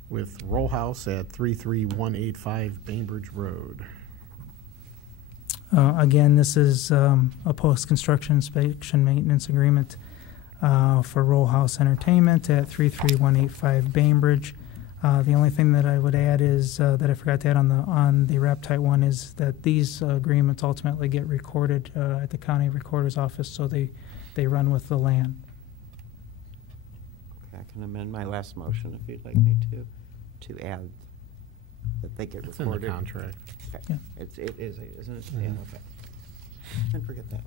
with Roll House at 33185 Bainbridge Road. Again, this is a post-construction inspection maintenance agreement for Roll House Entertainment at 33185 Bainbridge. The only thing that I would add is that I forgot to add on the Raptite one is that these agreements ultimately get recorded at the county recorder's office, so they run with the land. Okay, I can amend my last motion if you'd like me to add that they get It's in recorded. the contract. Okay. Yeah. It is, isn't it? Yeah, okay. Can't forget that.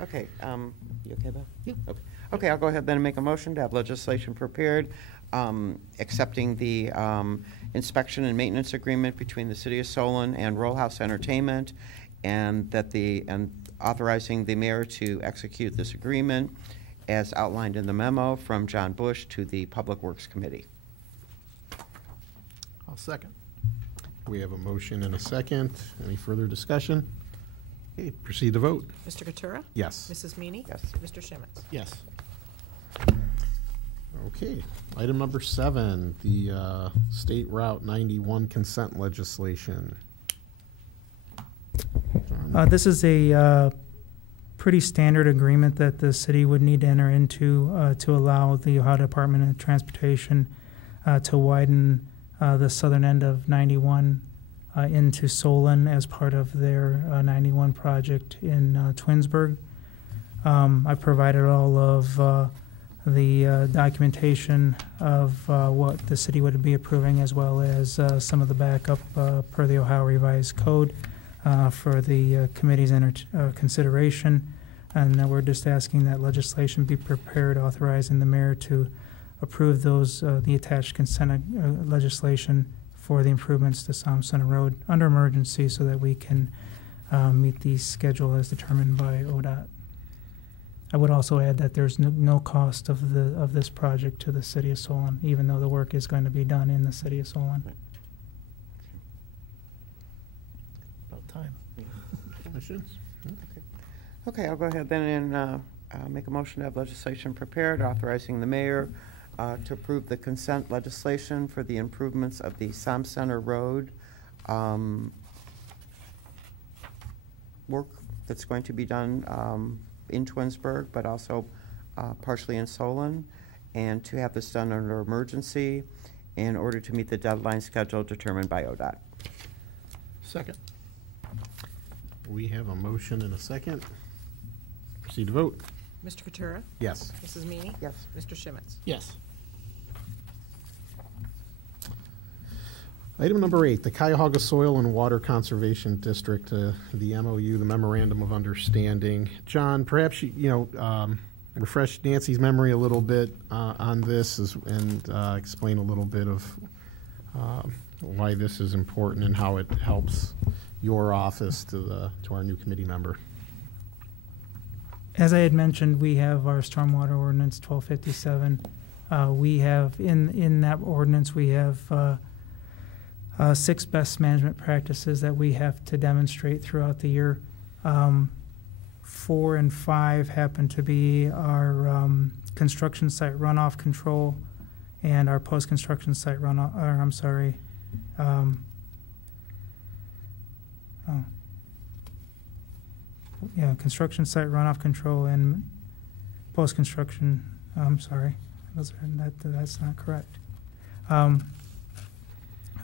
Okay, you okay, Beth? Yeah. Okay. Okay, I'll go ahead then and make a motion to have legislation prepared, accepting the inspection and maintenance agreement between the City of Solon and Roll House Entertainment, and authorizing the mayor to execute this agreement as outlined in the memo from John Bush to the Public Works Committee. I'll second. We have a motion and a second. Any further discussion? Okay, proceed to vote. Mr. Katura? Yes. Mrs. Meany? Yes. Mr. Shimmons? Yes. Okay, item number 7, the State Route 91 consent legislation. This is a pretty standard agreement that the city would need to enter into to allow the Ohio Department of Transportation to widen the southern end of 91 into Solon as part of their 91 project in Twinsburg. I've provided all of the documentation of what the city would be approving, as well as some of the backup per the Ohio Revised Code for the committee's consideration. And we're just asking that legislation be prepared authorizing the mayor to approve those the attached consent legislation for the improvements to Somme Center Road under emergency, so that we can meet the schedule as determined by ODOT. I would also add that there's no cost of this project to the City of Solon, even though the work is going to be done in the City of Solon. About time. Questions? Okay, I'll go ahead then and make a motion to have legislation prepared authorizing the mayor to approve the consent legislation for the improvements of the Somme Center Road work that's going to be done in Twinsburg, but also partially in Solon, and to have this done under emergency in order to meet the deadline schedule determined by ODOT. Second. We have a motion and a second. Proceed to vote. Mr. Katura? Yes. Mrs. Meany? Yes. Mr. Shimmons? Yes. Item number 8, the Cuyahoga Soil and Water Conservation District, the MOU, the Memorandum of Understanding. John, perhaps refresh Nancy's memory a little bit on this and explain a little bit of why this is important and how it helps your office to our new committee member. As I had mentioned, we have our stormwater ordinance 1257. We have in that ordinance we have 6 best management practices that we have to demonstrate throughout the year. 4 and 5 happen to be our construction site runoff control and our post-construction site runoff, construction site runoff control and post-construction, that's not correct.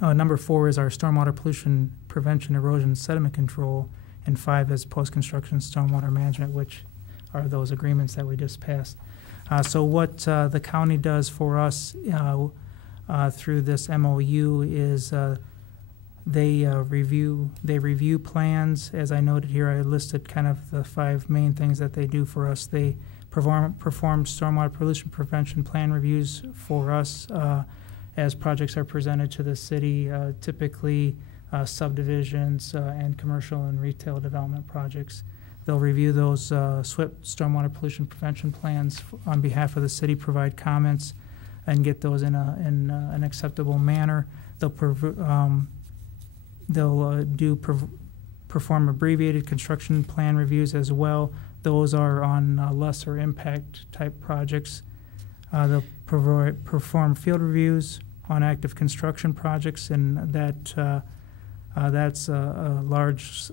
Number 4 is our stormwater pollution prevention, erosion, sediment control, and 5 is post-construction stormwater management, which are those agreements that we just passed. So what the county does for us through this MOU is they review plans. As I noted here, I listed kind of the 5 main things that they do for us. They perform stormwater pollution prevention plan reviews for us as projects are presented to the city, typically subdivisions and commercial and retail development projects. They'll review those SWIP stormwater pollution prevention plans on behalf of the city, provide comments, and get those in an acceptable manner. They'll perform abbreviated construction plan reviews as well. Those are on lesser impact type projects. They'll perform field reviews on active construction projects, and that's a large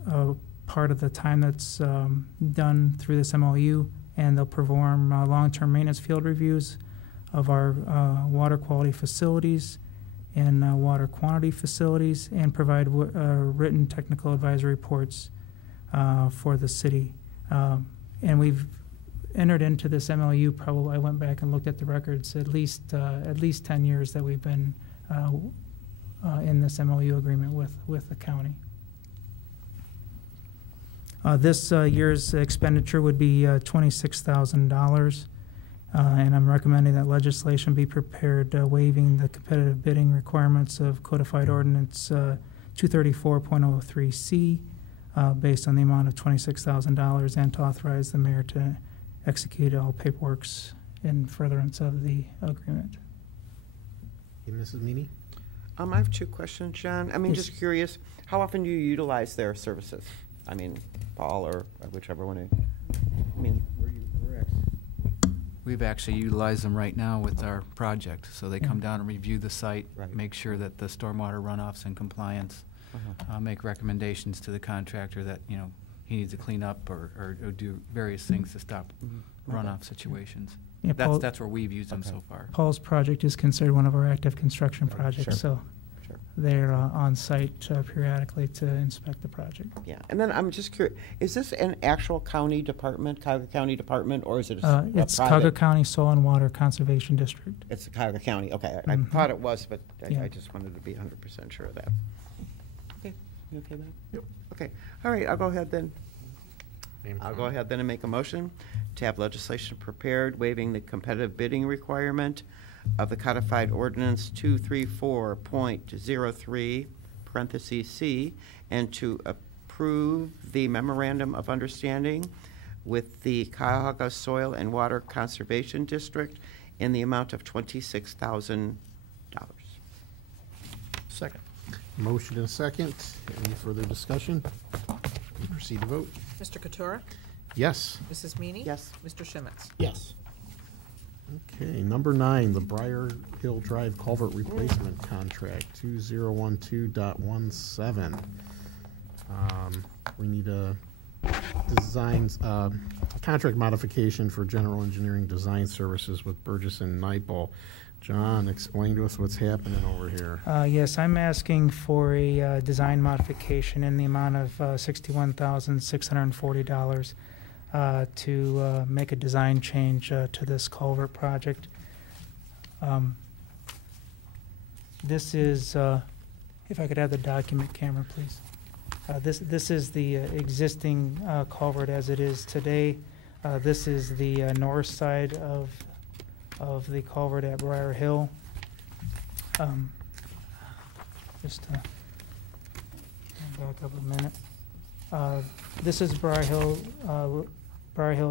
part of the time that's done through this MOU. And they'll perform long-term maintenance field reviews of our water quality facilities and water quantity facilities, and provide written technical advisory reports for the city. And we've entered into this MOU, probably I went back and looked at the records, at least 10 years that we've been in this MOU agreement with the county. This year's expenditure would be $26,000, and I'm recommending that legislation be prepared waiving the competitive bidding requirements of Codified Ordinance 234.03C based on the amount of $26,000, and to authorize the mayor to execute all paperworks in furtherance of the agreement. Hey, Mrs. Meany? I have 2 questions, John. Yes. Just curious, how often do you utilize their services? Paul or whichever one. We've actually utilized them right now with our project. So they come down and review the site, Right. make sure that the stormwater runoff's in compliance, make recommendations to the contractor that, he needs to clean up or do various things to stop runoff situations. Yeah, Paul, That's where we've used them so far. Paul's project is considered one of our active construction projects, Sure. so Sure. they're on site periodically to inspect the project. Yeah, and then I'm just curious, is this an actual county department, Cuyahoga County Department, or is it a It's private? Cuyahoga County Soil and Water Conservation District. It's the Cuyahoga County, okay. I Mhm. thought it was, but Yeah. I just wanted to be 100% sure of that. Okay, you okay with that? Yep. Okay, all right, I'll go ahead then. Name I'll go ahead then and make a motion to have legislation prepared waiving the competitive bidding requirement of the codified ordinance 234.03 parentheses C, and to approve the memorandum of understanding with the Cuyahoga Soil and Water Conservation District in the amount of $26,000. Second. Motion and a second. Any further discussion? We proceed to vote. Mr. Katura? Yes. Mrs. Meany? Yes. Mr. Shimmons? Yes. Okay, number 9, the Briar Hill Drive Culvert Replacement Contract, 2012.17. We need a contract modification for general engineering design services with Burgess and Nyepel. John, explain to us what's happening over here. Yes, I'm asking for a design modification in the amount of $61,640 to make a design change to this culvert project. This is, if I could have the document camera, please. This is the existing culvert as it is today. This is the north side of the culvert at Briar Hill. Just back up a minute. This is Briar Hill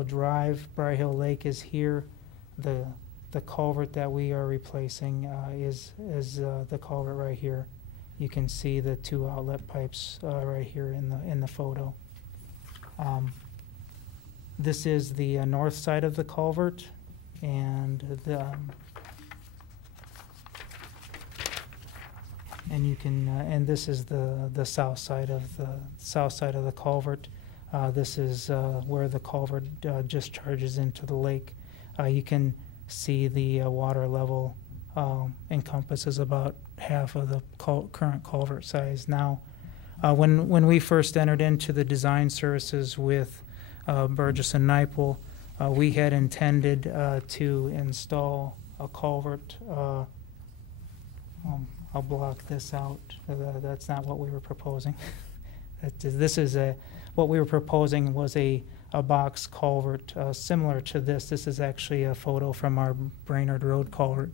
Drive. Briar Hill Lake is here. The culvert that we are replacing is the culvert right here. You can see the two outlet pipes right here in the photo. This is the north side of the culvert, and you can and this is the south side of the culvert. This is where the culvert discharges into the lake. You can see the water level encompasses about half of the current culvert size now. When we first entered into the design services with Burgess and Nyepel, we had intended to install a culvert. I'll block this out. That's not what we were proposing. What we were proposing was a box culvert similar to this. This is actually a photo from our Brainerd Road culvert.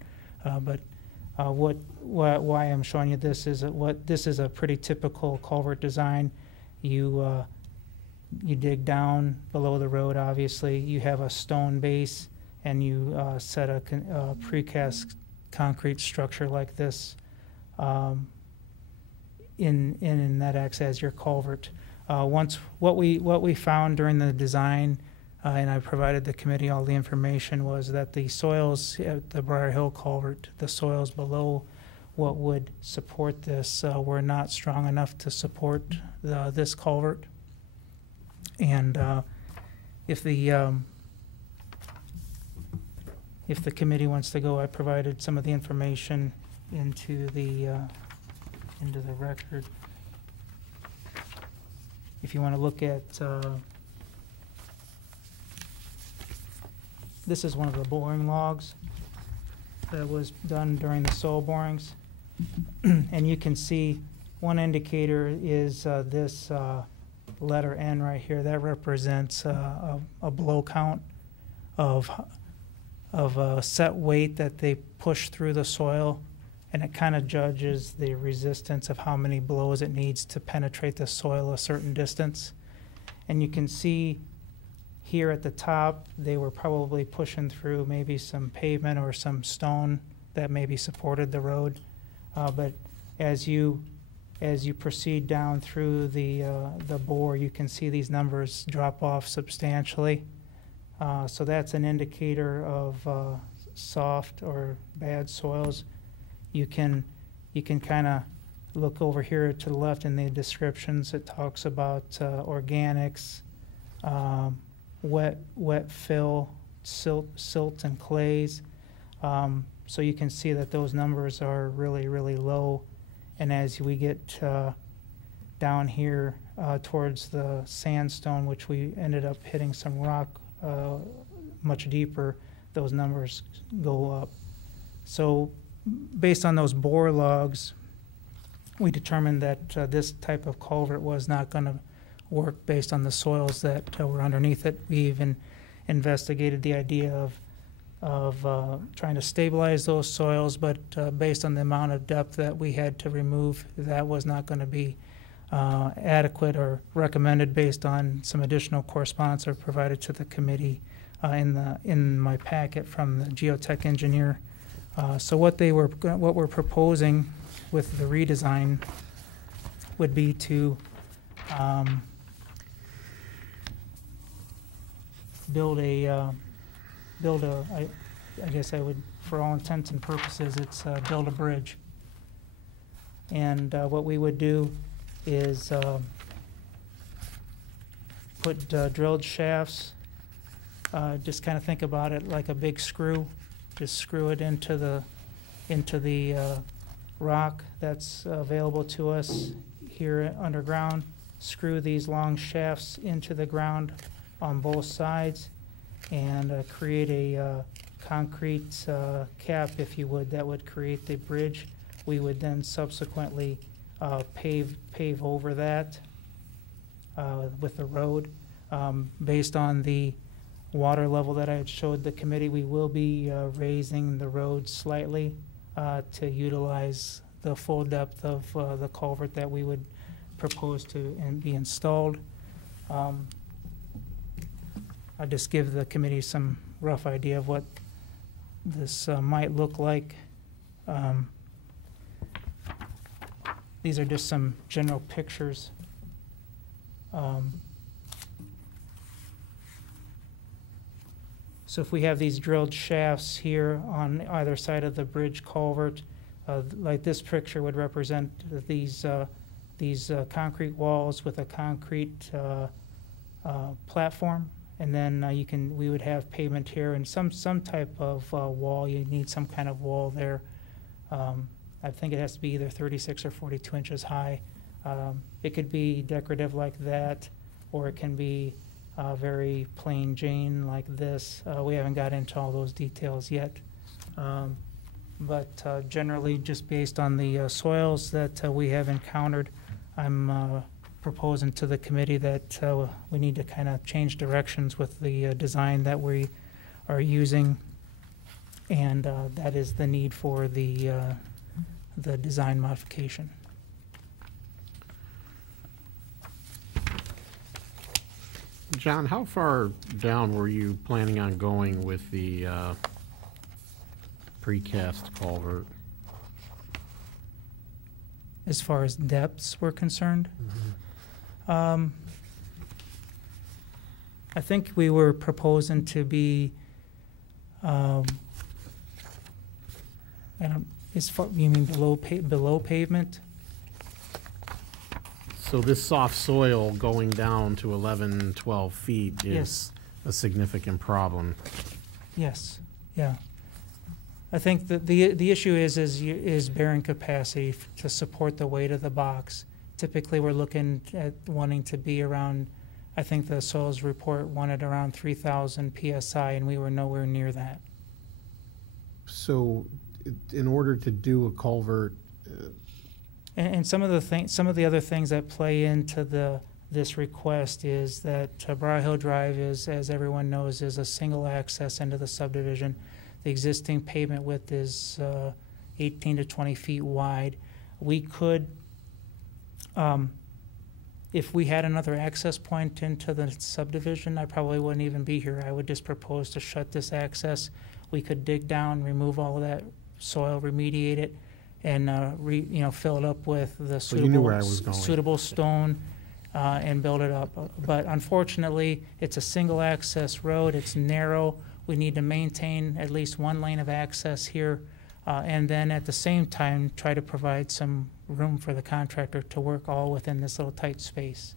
Why I'm showing you this is this is a pretty typical culvert design. You dig down below the road. Obviously, you have a stone base, and you set a precast concrete structure like this. In that acts as your culvert. What we found during the design, and I provided the committee all the information, was that the soils at the Briar Hill culvert, the soils below what would support this, were not strong enough to support this culvert. And if the committee wants to go, I provided some of the information into the record. If you want to look at, this is one of the boring logs that was done during the soil borings. And you can see one indicator is this letter N right here. That represents a blow count of a set weight that they push through the soil, and it kind of judges the resistance of how many blows it needs to penetrate the soil a certain distance. And you can see here at the top, they were probably pushing through maybe some pavement or some stone that maybe supported the road. But as you proceed down through the bore, you can see these numbers drop off substantially. So that's an indicator of soft or bad soils. You can kind of look over here to the left in the descriptions. It talks about organics, wet fill, silt and clays. So you can see that those numbers are really, really low. And as we get down here towards the sandstone, which we ended up hitting some rock much deeper, those numbers go up. So based on those bore logs, we determined that this type of culvert was not going to work based on the soils that were underneath it. We even investigated the idea of trying to stabilize those soils, but based on the amount of depth that we had to remove, that was not going to be adequate or recommended based on some additional correspondence I provided to the committee in my packet from the geotech engineer. So what we're proposing with the redesign would be to build a, I guess I would, for all intents and purposes, it's build a bridge. And what we would do is put drilled shafts Just kind of think about it like a big screw. Just screw it into the rock that's available to us here underground. Screw these long shafts into the ground on both sides and create a concrete cap, if you would, that would create the bridge. We would then subsequently pave over that with the road. Based on the water level that I had showed the committee, we will be raising the road slightly to utilize the full depth of the culvert that we would propose to and be installed. I'll just give the committee some rough idea of what this might look like. These are just some general pictures. So if we have these drilled shafts here on either side of the bridge culvert, like this picture would represent these concrete walls with a concrete platform, and then we would have pavement here and some type of wall. You need some kind of wall there. I think it has to be either 36 or 42 inches high. It could be decorative like that, or it can be very plain Jane like this. We haven't got into all those details yet. But generally, just based on the soils that we have encountered, I'm proposing to the committee that we need to kind of change directions with the design that we are using, and that is the need for the design modification. John, how far down were you planning on going with the precast culvert? As far as depths were concerned, I think we were proposing to be, you mean below pavement? So this soft soil going down to 11, 12 feet is Yes. a significant problem. Yes, yeah. I think that the issue is bearing capacity to support the weight of the box. Typically, we're looking at wanting to be around, I think the soils report wanted around 3,000 PSI, and we were nowhere near that. So in order to do a culvert, And some of the other things that play into this request is that Briar Hill Drive is, as everyone knows, is a single access into the subdivision. The existing pavement width is 18 to 20 feet wide. We could, if we had another access point into the subdivision, I probably wouldn't even be here. I would just propose to shut this access. We could dig down, remove all of that soil, remediate it, and fill it up with the you knew where I was going. suitable stone and build it up. But unfortunately, it's a single access road. It's narrow. We need to maintain at least one lane of access here, and then at the same time try to provide some room for the contractor to work all within this little tight space.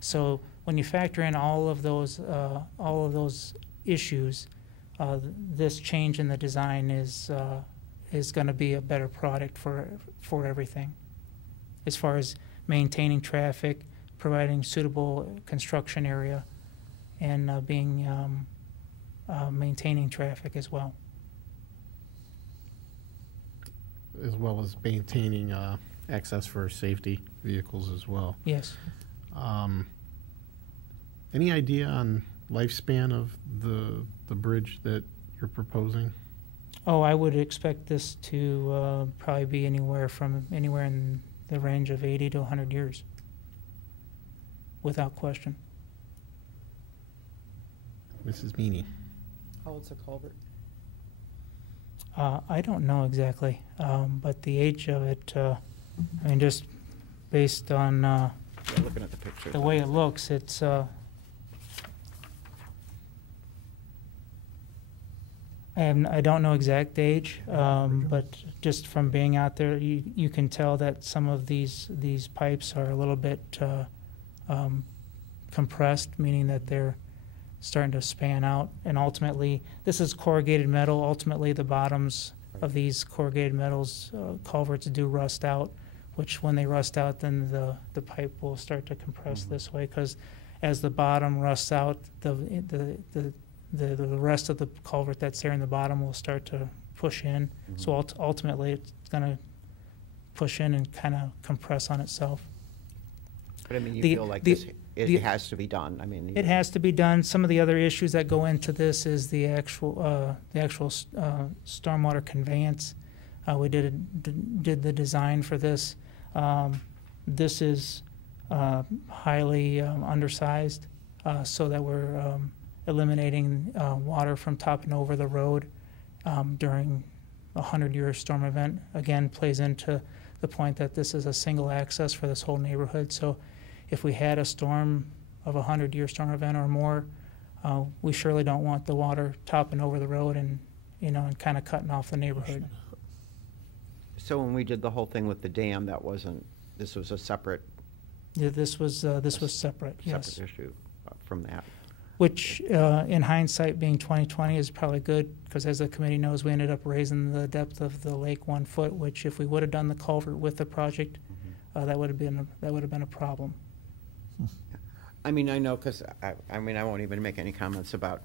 So when you factor in all of those issues, this change in the design is going to be a better product for everything, as far as maintaining traffic, providing suitable construction area, and maintaining traffic as well. as well as maintaining access for safety vehicles as well. Yes. Any idea on lifespan of the bridge that you're proposing? Oh, I would expect this to probably be anywhere in the range of 80 to 100 years, without question. Mrs. Meany? How old's the culvert? I don't know exactly, but the age of it, just based on Looking at the picture. the way it looks, it's I don't know exact age, but just from being out there, you can tell that some of these pipes are a little bit compressed, meaning that they're starting to span out. And ultimately, this is corrugated metal. Ultimately, the bottoms of these corrugated metals culverts do rust out, which when they rust out, then the pipe will start to compress this way, because as the bottom rusts out, the rest of the culvert that's there in the bottom will start to push in. So ultimately, it's going to push in and kind of compress on itself. But I mean, you The- feel like the- this, the- it has to be done. I mean. It has to be done. Some of the other issues that go into this is the actual stormwater conveyance. We did the design for this. This is highly undersized, so that we're eliminating water from topping over the road during a 100-year storm event. Again, plays into the point that this is a single access for this whole neighborhood. So if we had a storm of a 100-year storm event or more, we surely don't want the water topping over the road and, and kind of cutting off the neighborhood. So when we did the whole thing with the dam, this was a separate Yeah, this was separate, yes. separate issue from that. Which, in hindsight, being 2020 is probably good, because as the committee knows, we ended up raising the depth of the lake 1 foot, which if we would have done the culvert with the project, that would have been a problem. I mean, I know, because, I mean, I won't even make any comments about,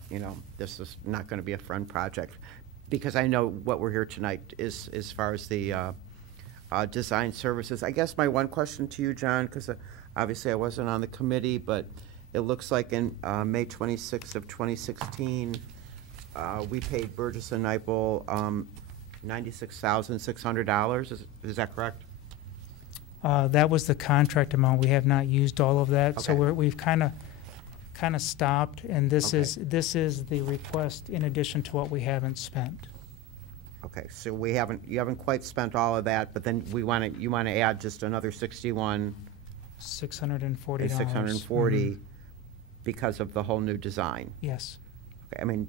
this is not going to be a fun project, because I know what we're here tonight is as far as the design services. I guess my one question to you, John, because obviously I wasn't on the committee, but it looks like in May 26th of 2016, we paid Burgess and Nyepel $96,600. Is that correct? That was the contract amount. We have not used all of that, so Okay. we've kind of stopped, and this Okay. is the request in addition to what we haven't spent. Okay, so you haven't quite spent all of that, but then you want to add just another 61 $640. and 640 because of the whole new design. Yes. Okay, I mean,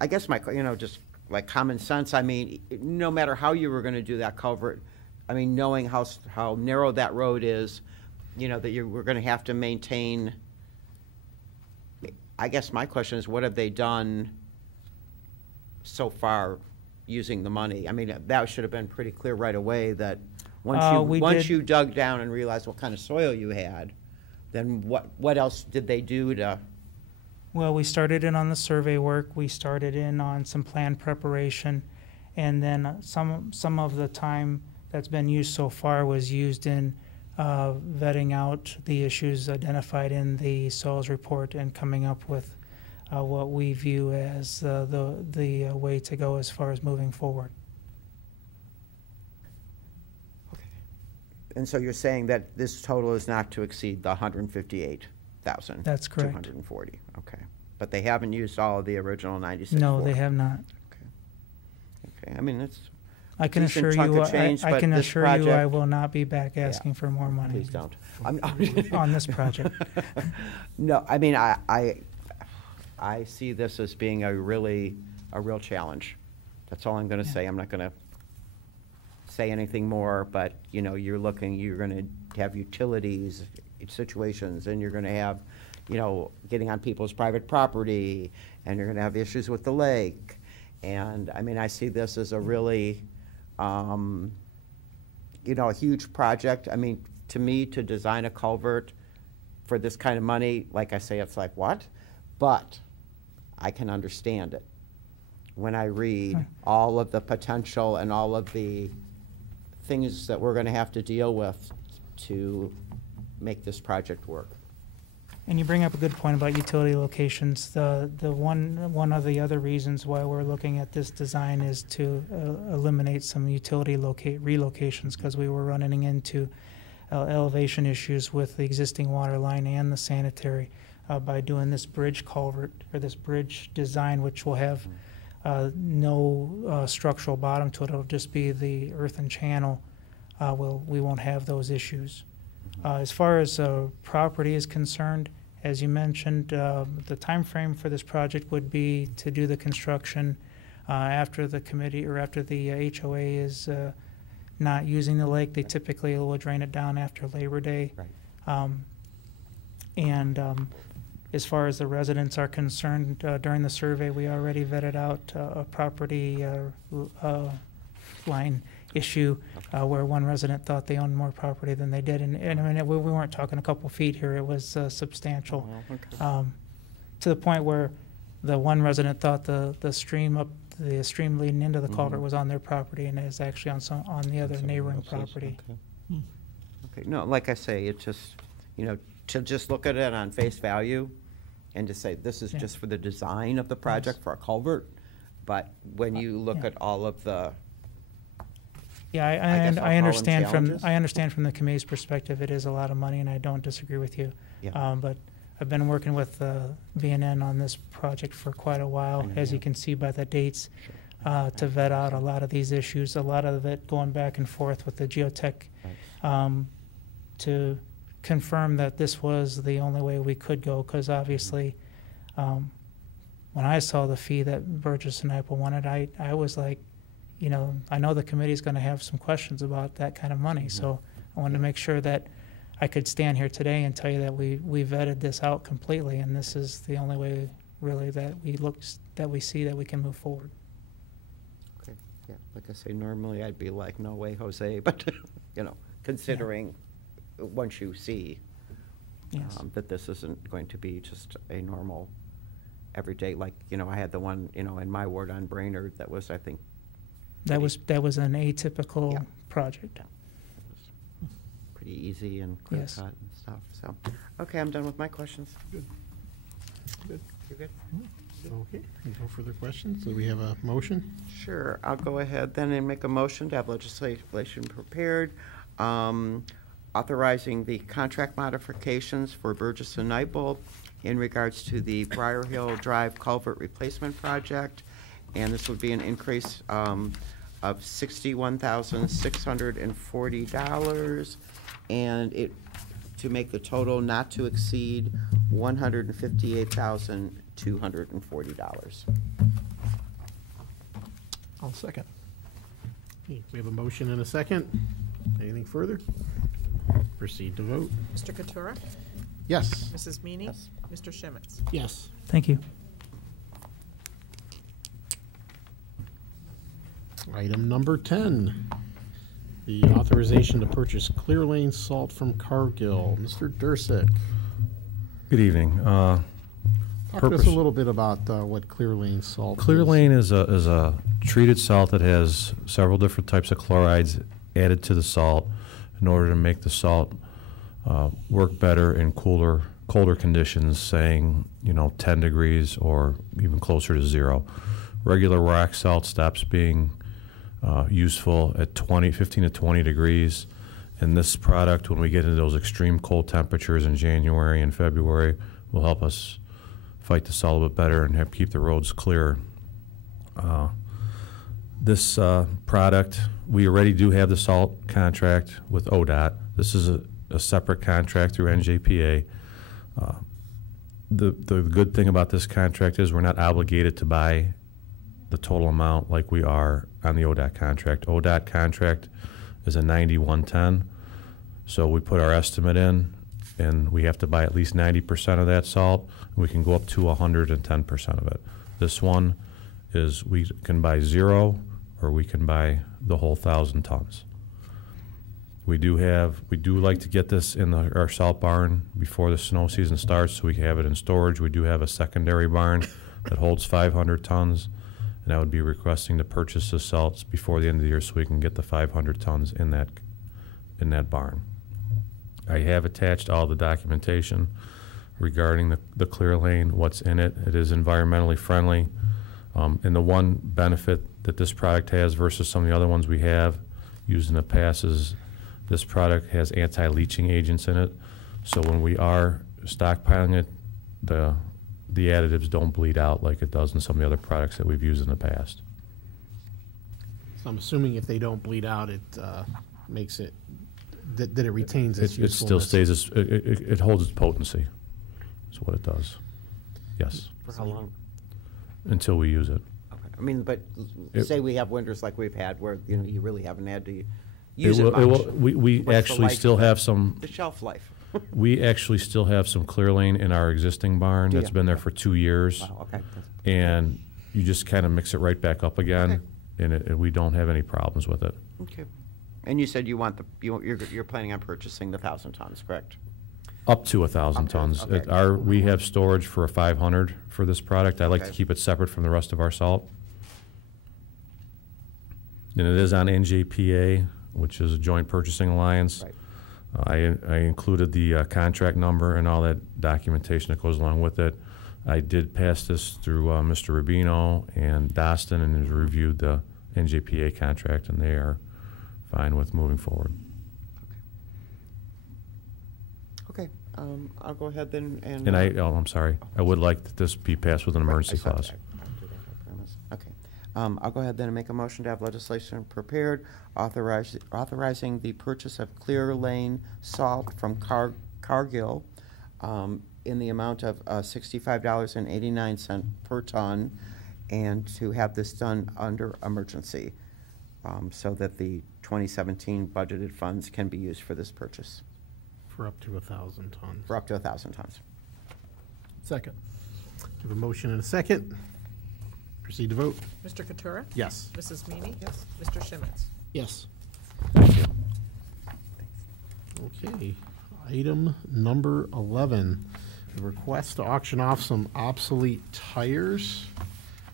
I guess just like common sense, I mean, no matter how you were going to do that culvert, I mean, knowing how narrow that road is, that we're going to have to maintain. I guess my question is, what have they done so far using the money? I mean, that should have been pretty clear right away that once you dug down and realized what kind of soil you had, then what else did they do to? Well, we started in on the survey work. We started in on some plan preparation, and then some of the time that's been used so far was used in vetting out the issues identified in the soils report and coming up with what we view as the way to go as far as moving forward. And so you're saying that this total is not to exceed the 158,000? That's correct. 240, okay. But they haven't used all of the original 96? No, they have not. Okay, I mean, it's I can decent assure chunk you, of change, I but can this assure you, I project- will not be back asking for more money. Please don't. On this project. No, I mean, I see this as being a real challenge. That's all I'm going to say. I'm not going to say anything more, but, you're going to have utilities situations, and you're going to have, getting on people's private property, and you're going to have issues with the lake. And, I mean, I see this as a really, a huge project. I mean, to me, to design a culvert for this kind of money, like I say, it's like, what? But I can understand it when I read all of the potential and all of the things that we're going to have to deal with to make this project work. And you bring up a good point about utility locations. The one of the other reasons why we're looking at this design is to eliminate some utility relocations, because we were running into elevation issues with the existing water line and the sanitary by doing this bridge culvert, or this bridge design, which will have no structural bottom to it. It'll just be the earthen channel. We won't have those issues. As far as property is concerned, as you mentioned, the time frame for this project would be to do the construction after the committee, or after the HOA is not using the lake. They typically will drain it down after Labor Day. Right. as far as the residents are concerned, during the survey, we already vetted out a property line issue where one resident thought they owned more property than they did. And I mean, we weren't talking a couple feet here. It was substantial. Oh, okay. To the point where the one resident thought the stream leading into the culvert was on their property and is actually on the other neighboring property. Okay. Okay, no, like I say, it's just, you know, to just look at it on face value and to say, this is Yeah. just for the design of the project for a culvert, but when you look Yeah. at all of the, Yeah, guess I'll call I them understand challenges. I understand from the committee's perspective, it is a lot of money, and I don't disagree with you. Yeah. But I've been working with V&N on this project for quite a while, as you can see by the dates, to vet out a lot of these issues, a lot of it going back and forth with the geotech, to confirm that this was the only way we could go, because obviously, when I saw the fee that Burgess and Ipoh wanted, I was like, you know, I know the committee's going to have some questions about that kind of money, so I wanted to make sure that I could stand here today and tell you that we vetted this out completely, and this is the only way, really, that we see that we can move forward. okay, yeah, like I say, normally I'd be like, no way, Jose, but, you know, considering once you see Yes. that this isn't going to be just a normal, everyday, like, you know, I had the one, you know, in my ward on Brainerd that was, I think, That was an atypical Yeah. project. pretty easy and clear Yes. cut and stuff, so. Okay, I'm done with my questions. Good. Good. You good? Okay, no further questions. Do we have a motion? Sure, I'll go ahead then and make a motion to have legislation prepared, authorizing the contract modifications for Burgess and Nightbold in regards to the Briar Hill Drive Culvert Replacement Project. And this would be an increase of $61,640, and it, to make the total not to exceed $158,240. I'll second. Okay, we have a motion and a second. Anything further? Proceed to vote. Mr. Katura? Yes. Mrs. Meany? Yes. Mr. Shimmons? Yes. Thank you. Item number 10, the authorization to purchase Clear Lane salt from Cargill. Mr. Dursick, Good evening. talk to us Purpose- a little bit about what Clear Lane salt is. Clear Lane is a treated salt that has several different types of chlorides added to the salt in order to make the salt work better in colder conditions, saying 10 degrees or even closer to 0. Regular rock salt stops being useful at 15 to 20 degrees. And this product, when we get into those extreme cold temperatures in January and February, will help us fight the salt a bit better and keep the roads clear. This product, we already do have the salt contract with ODOT. This is a separate contract through NJPA. The good thing about this contract is we're not obligated to buy the total amount like we are on the ODOT contract. ODOT contract is a 90-110, so we put our estimate in, and we have to buy at least 90% of that salt. We can go up to 110% of it. This one is we can buy 0, or we can buy the whole 1,000 tons. We do like to get this in our salt barn before the snow season starts, so we can have it in storage. We do have a secondary barn that holds 500 tons. And I would be requesting to purchase the salts before the end of the year so we can get the 500 tons in that barn. I have attached all the documentation regarding the Clear Lane, what's in it. It is environmentally friendly. And the one benefit that this product has versus some of the other ones we have used in the past is this product has anti-leaching agents in it. So when we are stockpiling it, the additives don't bleed out like it does in some of the other products that we've used in the past. So I'm assuming if they don't bleed out, it makes it, that it retains its It still usefulness. stays, it holds its potency, is what it does. Yes, For how long? until we use it. Okay. I mean, but It- say we have winters like we've had where, you really haven't had to It use it will- much. we What's the actually life still of it? have some, The shelf life. We actually still have some clear lane in our existing barn Do that's ya? been there for 2 years. Wow, okay. And you just kind of mix it right back up again, and we don't have any problems with it. Okay. And you said you want you're planning on purchasing the 1,000 tons, correct? Up to 1,000 Up to, tons. okay. We have storage for a 500 for this product. I like to Okay. keep it separate from the rest of our salt. And it is on NJPA, which is a Joint Purchasing Alliance. Right. I included the contract number and all that documentation that goes along with it. I did pass this through Mr. Rubino and Dostin, and has reviewed the NJPA contract, and they are fine with moving forward. Okay. I'll go ahead then and. And I'm sorry, I would like that this be passed with an emergency I saw clause. that. Okay. I'll go ahead then and make a motion to have legislation prepared authorizing the purchase of clear lane salt from Cargill in the amount of $65.89 per ton, and to have this done under emergency so that the 2017 budgeted funds can be used for this purchase For up to 1,000 tons. for up to 1,000 tons. Second. We have a motion and a second. Proceed to vote. Mr. Katura? Yes. Mrs. Meany? Yes. Mr. Shimmons? Yes. Okay. Item number 11, the request to auction off some obsolete tires.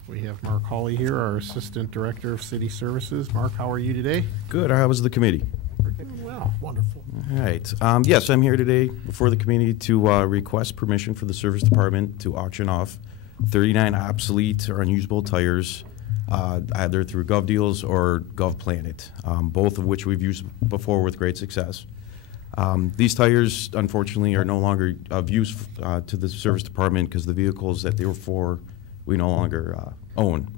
We have Mark Hawley here, our Assistant Director of City Services. Mark, how are you today? Good. How was the committee? Well, Wonderful. All right. Yes, I'm here today before the committee to request permission for the Service Department to auction off 39 obsolete or unusable tires, either through GovDeals or GovPlanet, both of which we've used before with great success. These tires, unfortunately, are no longer of use to the Service Department because the vehicles that they were for, we no longer own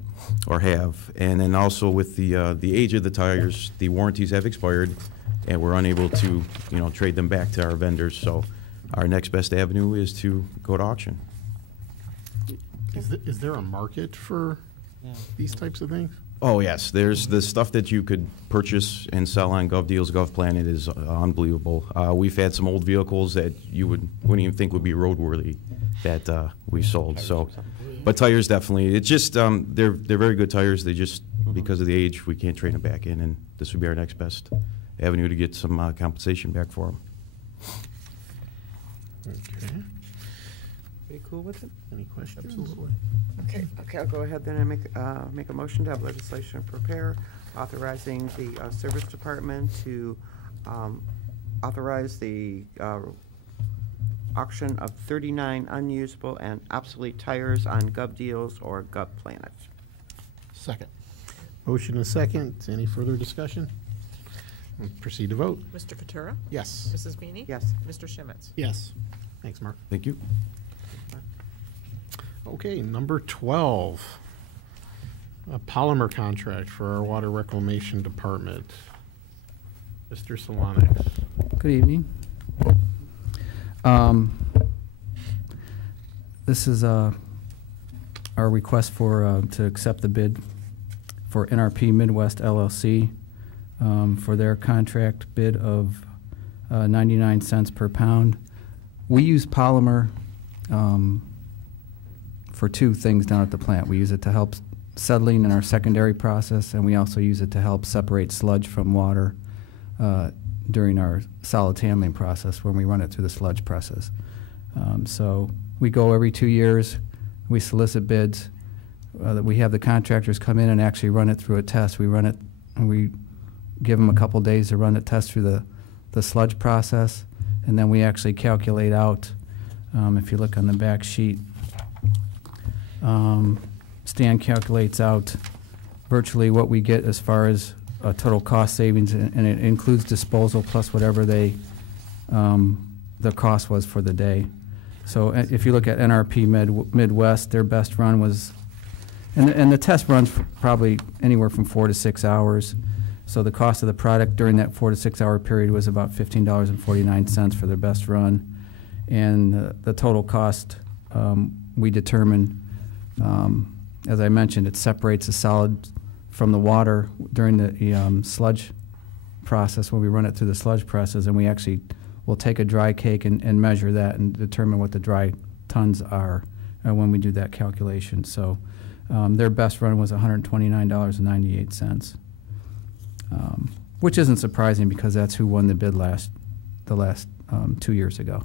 or have. And then also with the age of the tires, the warranties have expired, and we're unable to, trade them back to our vendors. So our next best avenue is to go to auction. is there a market for these types of things? Oh, yes. There's the stuff that you could purchase and sell on GovDeals, GovPlanet is unbelievable. We've had some old vehicles that you wouldn't even think would be roadworthy that we sold. So, but tires definitely. It's just they're very good tires. They just because of the age we can't trade them back in, and this would be our next best avenue to get some compensation back for them. Okay. Pretty cool with it? Any questions? Absolutely. Okay, I'll go ahead then and make a motion to have legislation prepare authorizing the Service Department to authorize the auction of 39 unusable and obsolete tires on GovDeals or GovPlanet. Second. Motion and a second. Any further discussion? Proceed to vote. Mr. Katura? Yes. Mrs. Meany? Yes. Mr. Shimmons? Yes. Thanks, Mark. Thank you. Okay, number 12, a polymer contract for our water reclamation department. Mr. Solonics. Good evening. This is our request for to accept the bid for NRP Midwest LLC for their contract bid of 99 cents per pound. We use polymer for two things down at the plant. We use it to help settling in our secondary process, and we also use it to help separate sludge from water during our solids handling process when we run it through the sludge presses. So we go every 2 years, we solicit bids, we have the contractors come in and actually run it through a test. We run it, and we give them a couple days to run the test through the sludge process, and then we actually calculate out, if you look on the back sheet, Stan calculates out virtually what we get as far as total cost savings, and it includes disposal plus whatever the cost was for the day. So if you look at NRP Midwest, their best run was, and the test runs probably anywhere from 4 to 6 hours. So the cost of the product during that 4 to 6 hour period was about $15.49 for their best run. And the total cost we determined, as I mentioned, it separates the solid from the water during the sludge process when we run it through the sludge presses, and we actually we'll take a dry cake and measure that and determine what the dry tons are when we do that calculation. So their best run was $129.98, which isn't surprising because that's who won the bid the last 2 years ago.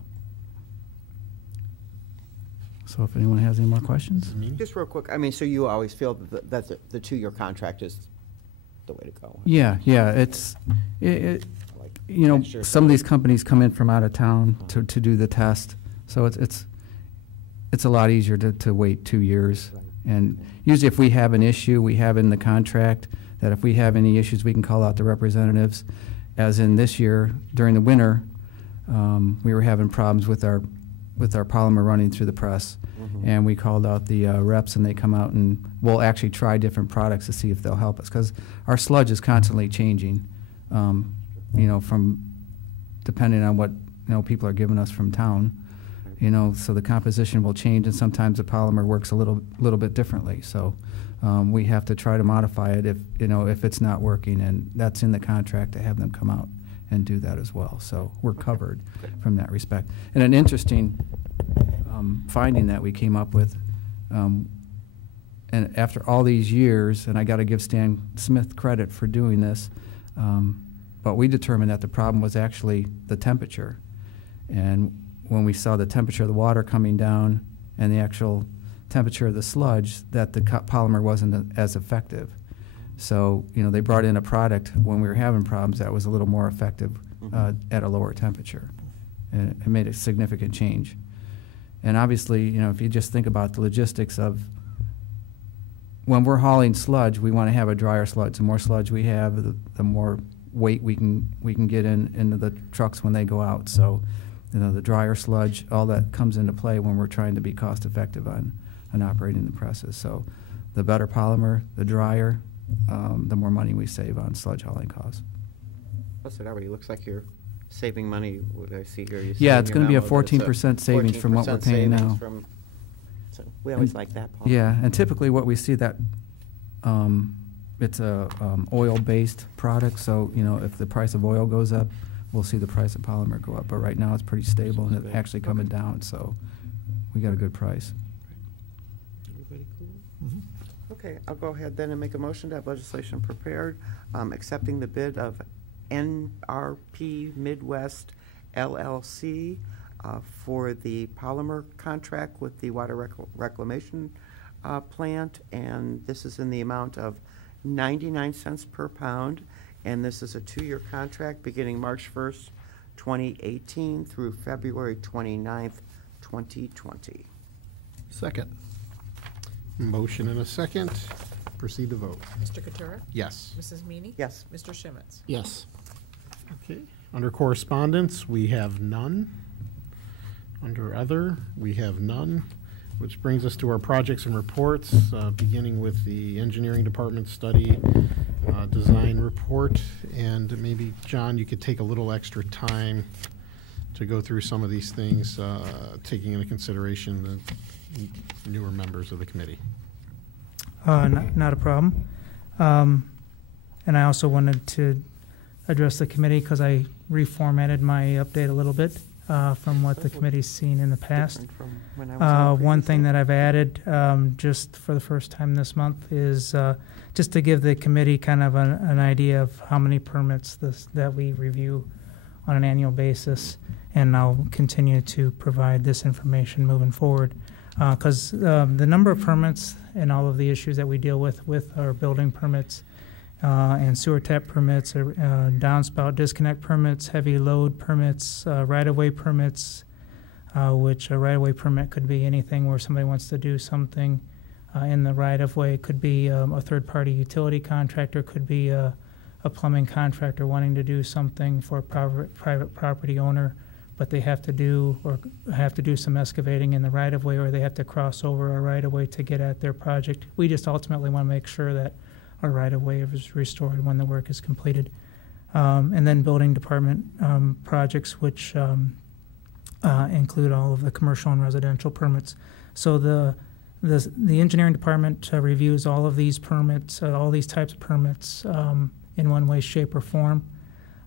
So if anyone has any more questions? Just real quick, I mean, so you always feel that the 2-year contract is the way to go? Yeah, it's, Like you know, next year, some of these companies come in from out of town to do the test, so it's a lot easier to wait 2 years. Right. And usually if we have an issue, we have in the contract that if we have any issues, we can call out the representatives. As in this year, during the winter, we were having problems with our polymer running through the press. And we called out the reps, and they come out and we'll actually try different products to see if they'll help us, because our sludge is constantly changing, you know, from depending on what, you know, people are giving us from town, you know, so the composition will change, and sometimes the polymer works a little bit differently. So we have to try to modify it if, you know, if it's not working, and that's in the contract to have them come out and do that as well. So we're covered from that respect. And an interesting finding that we came up with, and after all these years, and I got to give Stan Smith credit for doing this, but we determined that the problem was actually the temperature. And when we saw the temperature of the water coming down and the actual temperature of the sludge, that the polymer wasn't as effective. So, you know, they brought in a product when we were having problems that was a little more effective at a lower temperature. And it made a significant change. And obviously, you know, if you just think about the logistics of when we're hauling sludge, we want to have a drier sludge. The more sludge we have, the more weight we can get into the trucks when they go out. So, you know, the drier sludge, all that comes into play when we're trying to be cost effective on operating the presses. So the better polymer, the drier, the more money we save on sludge hauling costs. Plus, it already looks like you're saving money. What I see here, Yeah, it's going to be a 14% savings from what we're paying now. So we always like that, Paul. Yeah, and typically what we see that it's a oil-based product, so, you know, if the price of oil goes up, we'll see the price of polymer go up. But right now it's pretty stable, and it's actually coming down, so we got a good price. Everybody cool? Okay, I'll go ahead then and make a motion to have legislation prepared, accepting the bid of NRP Midwest LLC for the polymer contract with the water reclamation plant, and this is in the amount of 99 cents per pound, and this is a 2-year contract beginning March 1st, 2018 through February 29th, 2020. Second. Motion and a second. Proceed to vote. Mr. Katura? Yes. Mrs. Meany? Yes. Mr. Shimitz? Yes. Okay. Under correspondence, we have none. Under other, we have none, which brings us to our projects and reports, beginning with the engineering department study design report. And maybe, John, you could take a little extra time to go through some of these things, taking into consideration the newer members of the committee. Not a problem. And I also wanted to address the committee because I reformatted my update a little bit from what the committee's seen in the past. Different from when I was on One previously. thing that I've added just for the first time this month is just to give the committee kind of an idea of how many permits that we review on an annual basis, and I'll continue to provide this information moving forward. Because the number of permits and all of the issues that we deal with our building permits and sewer tap permits, downspout disconnect permits, heavy load permits, right-of-way permits, which a right-of-way permit could be anything where somebody wants to do something in the right-of-way. It could be a third-party utility contractor, could be a plumbing contractor wanting to do something for a private property owner, but they have to do some excavating in the right-of-way, or they have to cross over a right-of-way to get at their project. We just ultimately want to make sure that our right-of-way is restored when the work is completed. And then building department projects, which include all of the commercial and residential permits. So the engineering department reviews all of these permits, all these types of permits in one way, shape, or form.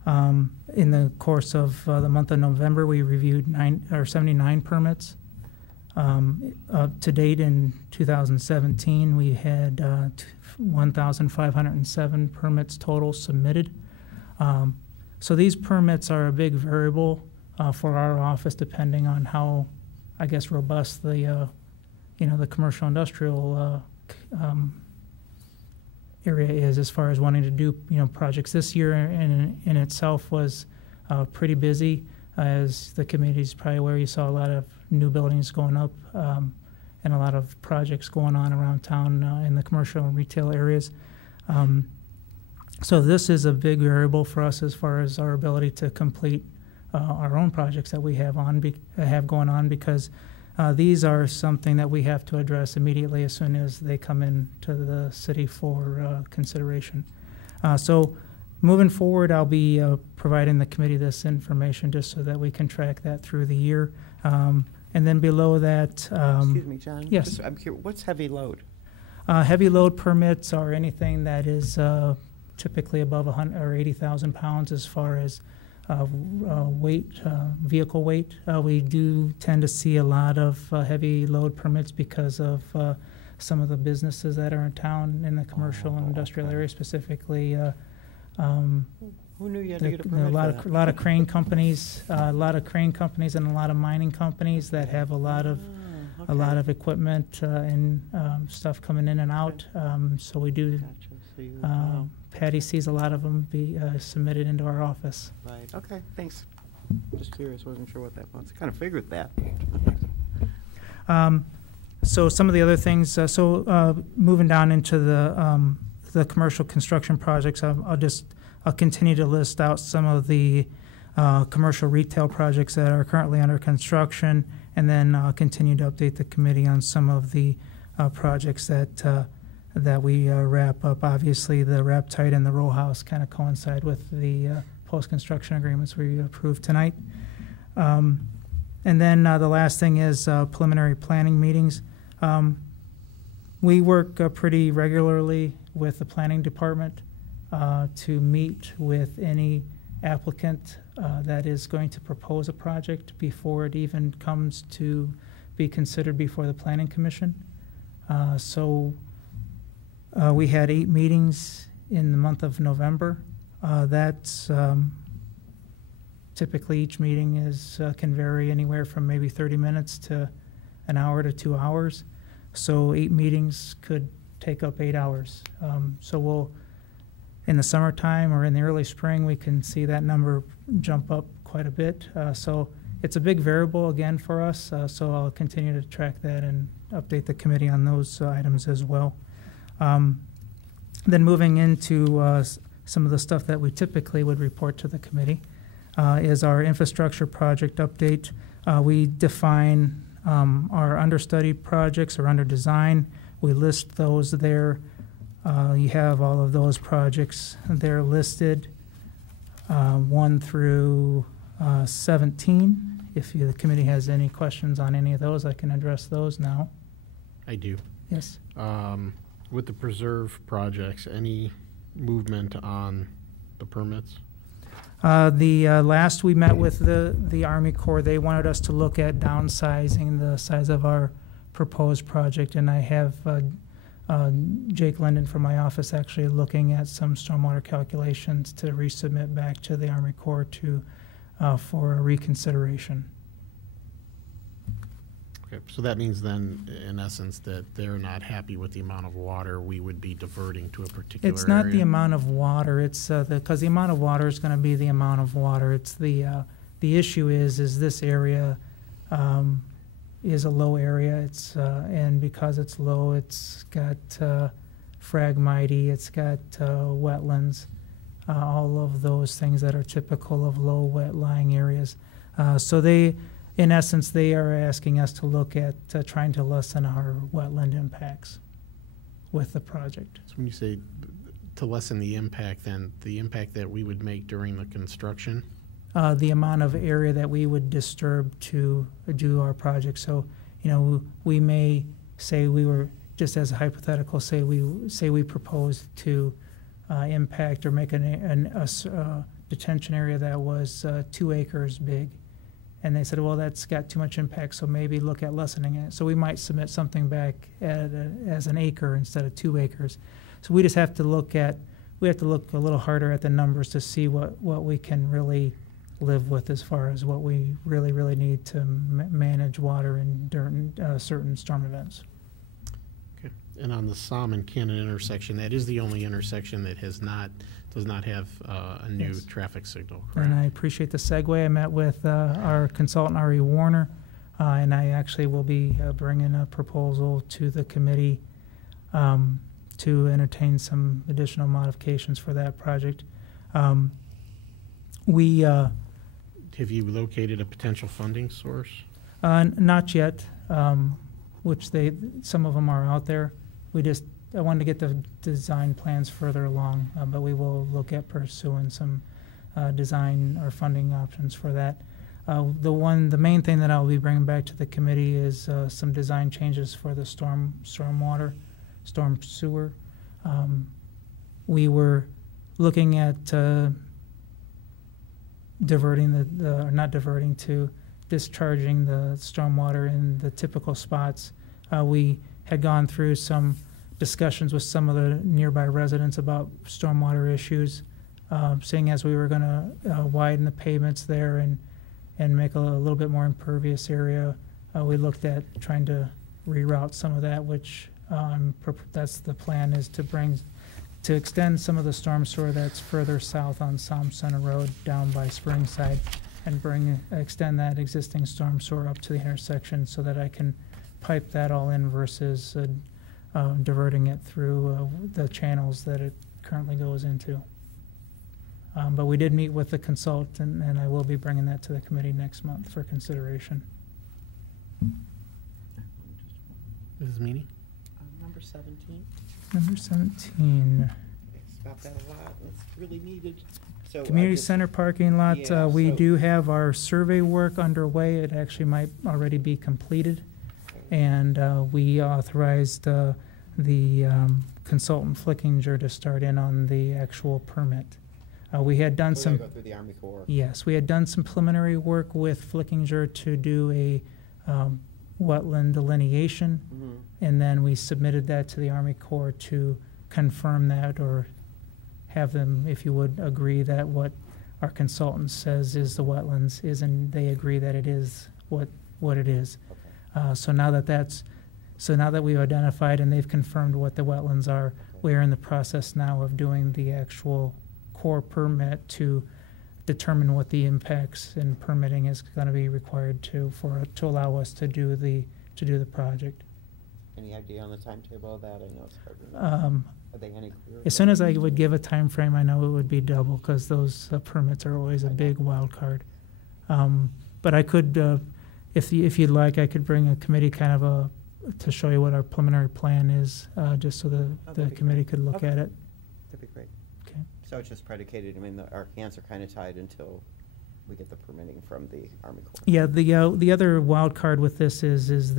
In the course of the month of November, we reviewed 79 permits. To date in 2017, we had 1,507 permits total submitted. So these permits are a big variable for our office, depending on how, I guess, robust the the commercial industrial area is as far as wanting to do projects. This year in itself was pretty busy. As the committee's probably aware, you saw a lot of new buildings going up and a lot of projects going on around town in the commercial and retail areas. So this is a big variable for us as far as our ability to complete our own projects that we have going on, because these are something that we have to address immediately as soon as they come in to the city for consideration. So moving forward, I'll be providing the committee this information just so that we can track that through the year. And then below that, Excuse me, John. Yes. I'm curious, what's heavy load? heavy load permits are anything that is typically above 100 or 80,000 pounds as far as weight, vehicle weight. We do tend to see a lot of heavy load permits because of some of the businesses that are in town in the commercial and industrial area, specifically. Who knew you had to get a permit for that? A lot of crane companies, and a lot of mining companies that have a lot of equipment and stuff coming in and out. So we do. Gotcha. So you, Patty sees a lot of them be submitted into our office. right. Okay. Thanks. Just curious. Wasn't sure what that was. I kind of figured that. So some of the other things. Moving down into the commercial construction projects, I'll continue to list out some of the commercial retail projects that are currently under construction, and then continue to update the committee on some of the projects that we wrap up. Obviously, the Raptide and the row house kind of coincide with the post-construction agreements we approved tonight. And then the last thing is preliminary planning meetings. We work pretty regularly with the planning department to meet with any applicant that is going to propose a project before it even comes to be considered before the Planning Commission. We had 8 meetings in the month of November. That's typically each meeting can vary anywhere from maybe 30 minutes to an hour to 2 hours. So 8 meetings could take up 8 hours. So in the summertime or in the early spring, we can see that number jump up quite a bit. So it's a big variable again for us. So I'll continue to track that and update the committee on those items as well. Then moving into some of the stuff that we typically would report to the committee is our infrastructure project update. We define our understudy projects or under design. We list those there. You have all of those projects there listed, 1 through 17. If the committee has any questions on any of those, I can address those now. I do. Yes. With the preserve projects, any movement on the permits? The last we met with the Army Corps, they wanted us to look at downsizing the size of our proposed project, and I have Jake Linden from my office actually looking at some stormwater calculations to resubmit back to the Army Corps for a reconsideration. Okay, so that means then, in essence, that they're not happy with the amount of water we would be diverting to a particular It's not area? the amount of water. It's because the amount of water is going to be the amount of water. It's the issue is this area is a low area. It's and because it's low, it's got phragmite, it's got wetlands, all of those things that are typical of low wet lying areas. So in essence, they are asking us to look at trying to lessen our wetland impacts with the project. So when you say to lessen the impact, then the impact that we would make during the construction? The amount of area that we would disturb to do our project. So, we may say we were, just as a hypothetical, say we proposed to impact or make detention area that was 2 acres big. And they said, well, that's got too much impact, so maybe look at lessening it. So we might submit something back as an acre instead of 2 acres. So we just have to look a little harder at the numbers to see what we can really live with as far as what we really need to manage water during certain storm events. Okay. And on the Somme and Cannon intersection, that is the only intersection that does not have a new Yes. traffic signal, correct? And I appreciate the segue. I met with our consultant, Ari Warner, and I actually will be bringing a proposal to the committee to entertain some additional modifications for that project. Have you located a potential funding source? Not yet, which some of them are out there. I wanted to get the design plans further along, but we will look at pursuing some design or funding options for that. The main thing that I'll be bringing back to the committee is some design changes for the storm sewer. We were looking at discharging the stormwater in the typical spots. We had gone through some discussions with some of the nearby residents about stormwater issues, seeing as we were going to widen the pavements there and make a little bit more impervious area. We looked at trying to reroute some of that, which that's the plan, is to extend some of the storm sewer that's further south on Somme Center Road down by Springside and extend that existing storm sewer up to the intersection so that I can pipe that all in versus diverting it through the channels that it currently goes into. But we did meet with the consultant, and I will be bringing that to the committee next month for consideration. Mrs. Meany? Number 17. Number 17. It's got that a lot. It's really needed. So Community center parking lot, Yeah, we so- do have our survey work underway. It actually might already be completed. And we authorized the consultant Flickinger to start in on the actual permit. We had done We're some, gonna go through the Army Corps. yes, we had done some preliminary work with Flickinger to do a wetland delineation. Mhm. And then we submitted that to the Army Corps to confirm that, or have them, if you would, agree that what our consultant says is the wetlands is, and they agree that it is what it is. Okay. So now that we've identified and they've confirmed what the wetlands are, we are in the process now of doing the actual Corps permit to determine what the impacts and permitting is going to be required to allow us to do the project. Any idea on the timetable of that? I know it's hard to know. Are they any clearer? As soon as I would give a time frame, I know it would be double, because those permits are always a big wild card. But I could, if you'd like, I could bring a committee to show you what our preliminary plan is, just so the that'd be committee great. could look Okay. at it. That'd be great. Okay. So it's just predicated, I mean, our hands are kind of tied until we get the permitting from the Army Corps. Yeah, the other wild card with this is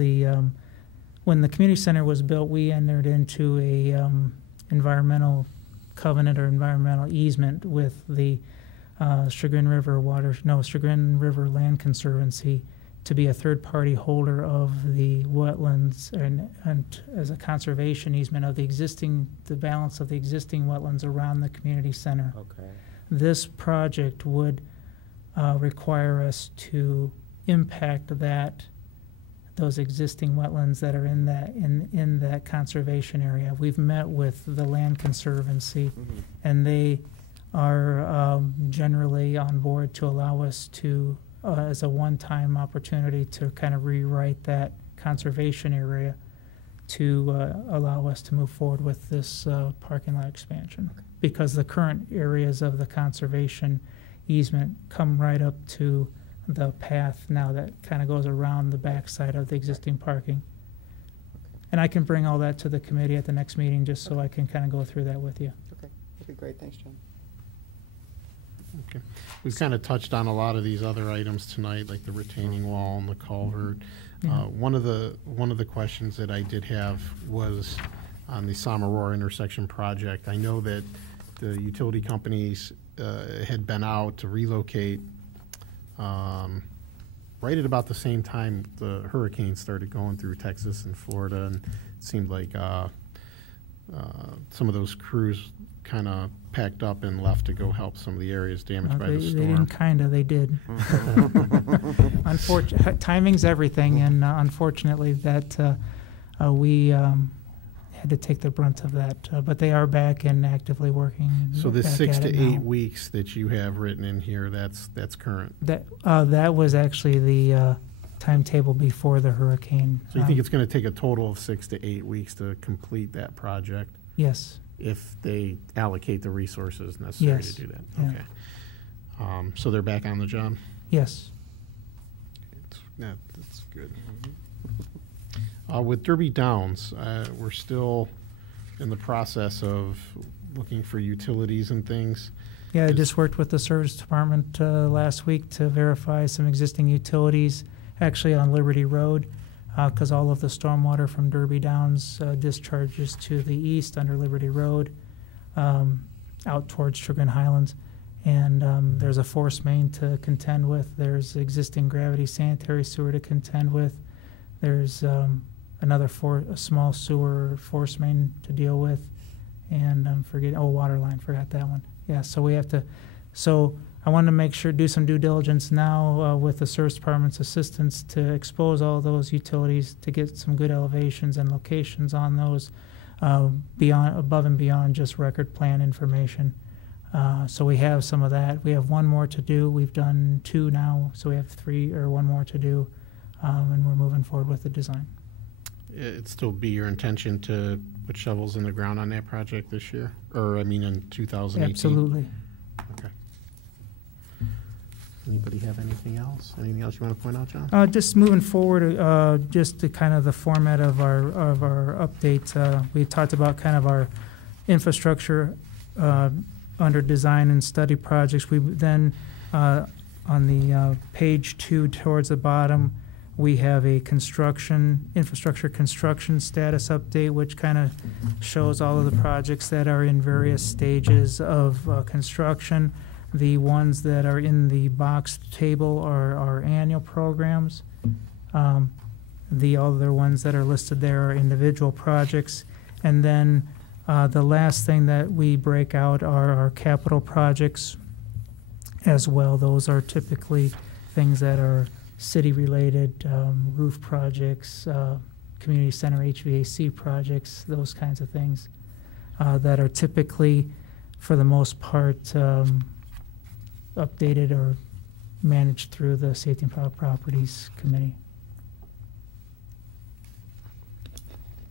when the community center was built, we entered into a environmental covenant or environmental easement with the Chagrin River Land Conservancy to be a third-party holder of the wetlands and as a conservation easement of the balance of the existing wetlands around the community center. Okay. This project would require us to impact those existing wetlands that are in that conservation area. We've met with the Land Conservancy, Mhm. and they are generally on board to allow us to, as a one-time opportunity, to kind of rewrite that conservation area to allow us to move forward with this parking lot expansion. Because the current areas of the conservation easement come right up to the path now that kind of goes around the backside of the existing parking. And I can bring all that to the committee at the next meeting, just so I can kind of go through that with you. Okay, that'd be great. Thanks, John. Okay. We've kind of touched on a lot of these other items tonight, like the retaining wall and the culvert. Yeah. One of the questions that I did have was on the Somme Aurora intersection project. I know that the utility companies had been out to relocate right at about the same time the hurricane started going through Texas and Florida, and it seemed like some of those crews kind of packed up and left to go help some of the areas damaged by the They storm. didn't kinda, they did. Timing's everything, and unfortunately that we had to take the brunt of that. But they are back and actively working. So this back 6 at to it 8 now. weeks that you have written in here, that's current. That was actually the timetable before the hurricane. So you think it's going to take a total of 6 to 8 weeks to complete that project Yes. if they allocate the resources necessary Yes. to do that? Yeah. Okay. So they're back on the job? Yes. That's good. With Derby Downs, we're still in the process of looking for utilities and things. Yeah, I just worked with the service department last week to verify some existing utilities, actually on Liberty Road, because all of the stormwater from Derby Downs discharges to the east under Liberty Road, out towards Sugar and Highlands. And there's a force main to contend with. There's existing gravity sanitary sewer to contend with. There's another a small sewer force main to deal with. And water line, forgot that one. Yeah, so we have to, so I wanted to make sure, do some due diligence now with the service department's assistance to expose all those utilities to get some good elevations and locations on those above and beyond just record plan information. So we have some of that. We have one more to do. We've done 2 now, so we have 1 more to do, and we're moving forward with the design. It'd still be your intention to put shovels in the ground on that project this year? Or, I mean, in 2018? Absolutely. Okay. Anybody have anything else? Anything else you want to point out, John? Just moving forward, just to kind of the format of our update, we talked about kind of our infrastructure under design and study projects. We then, on the page 2 towards the bottom, we have a infrastructure construction status update, which kind of shows all of the projects that are in various stages of construction. The ones that are in the box table are our annual programs. The other ones that are listed there are individual projects. And then the last thing that we break out are our capital projects as well. Those are typically things that are city-related, roof projects, community center HVAC projects, those kinds of things that are typically, for the most part, updated or managed through the Safety and Private Properties Committee.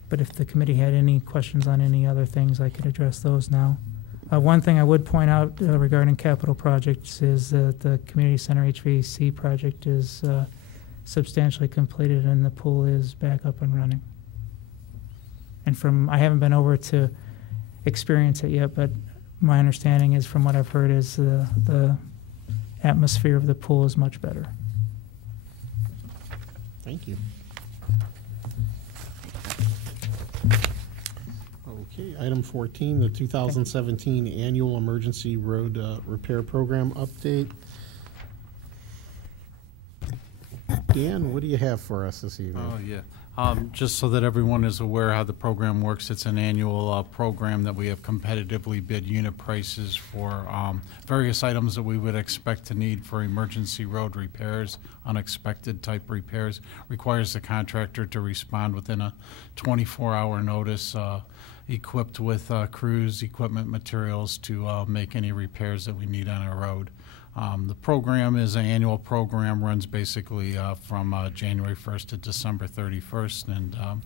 But if the committee had any questions on any other things, I could address those now. One thing I would point out regarding capital projects is that the community center HVAC project is substantially completed and the pool is back up and running. And I haven't been over to experience it yet, but my understanding is, from what I've heard, is the atmosphere of the pool is much better. Thank you. Okay, item 14, the 2017 Annual Emergency Road Repair Program update. Dan, what do you have for us this evening? Oh, yeah. Just so that everyone is aware how the program works, it's an annual program that we have competitively bid unit prices for various items that we would expect to need for emergency road repairs, unexpected type repairs. Requires the contractor to respond within a 24-hour notice, equipped with crews, equipment, materials to make any repairs that we need on our road. The program is an annual program, runs basically from January 1st to December 31st,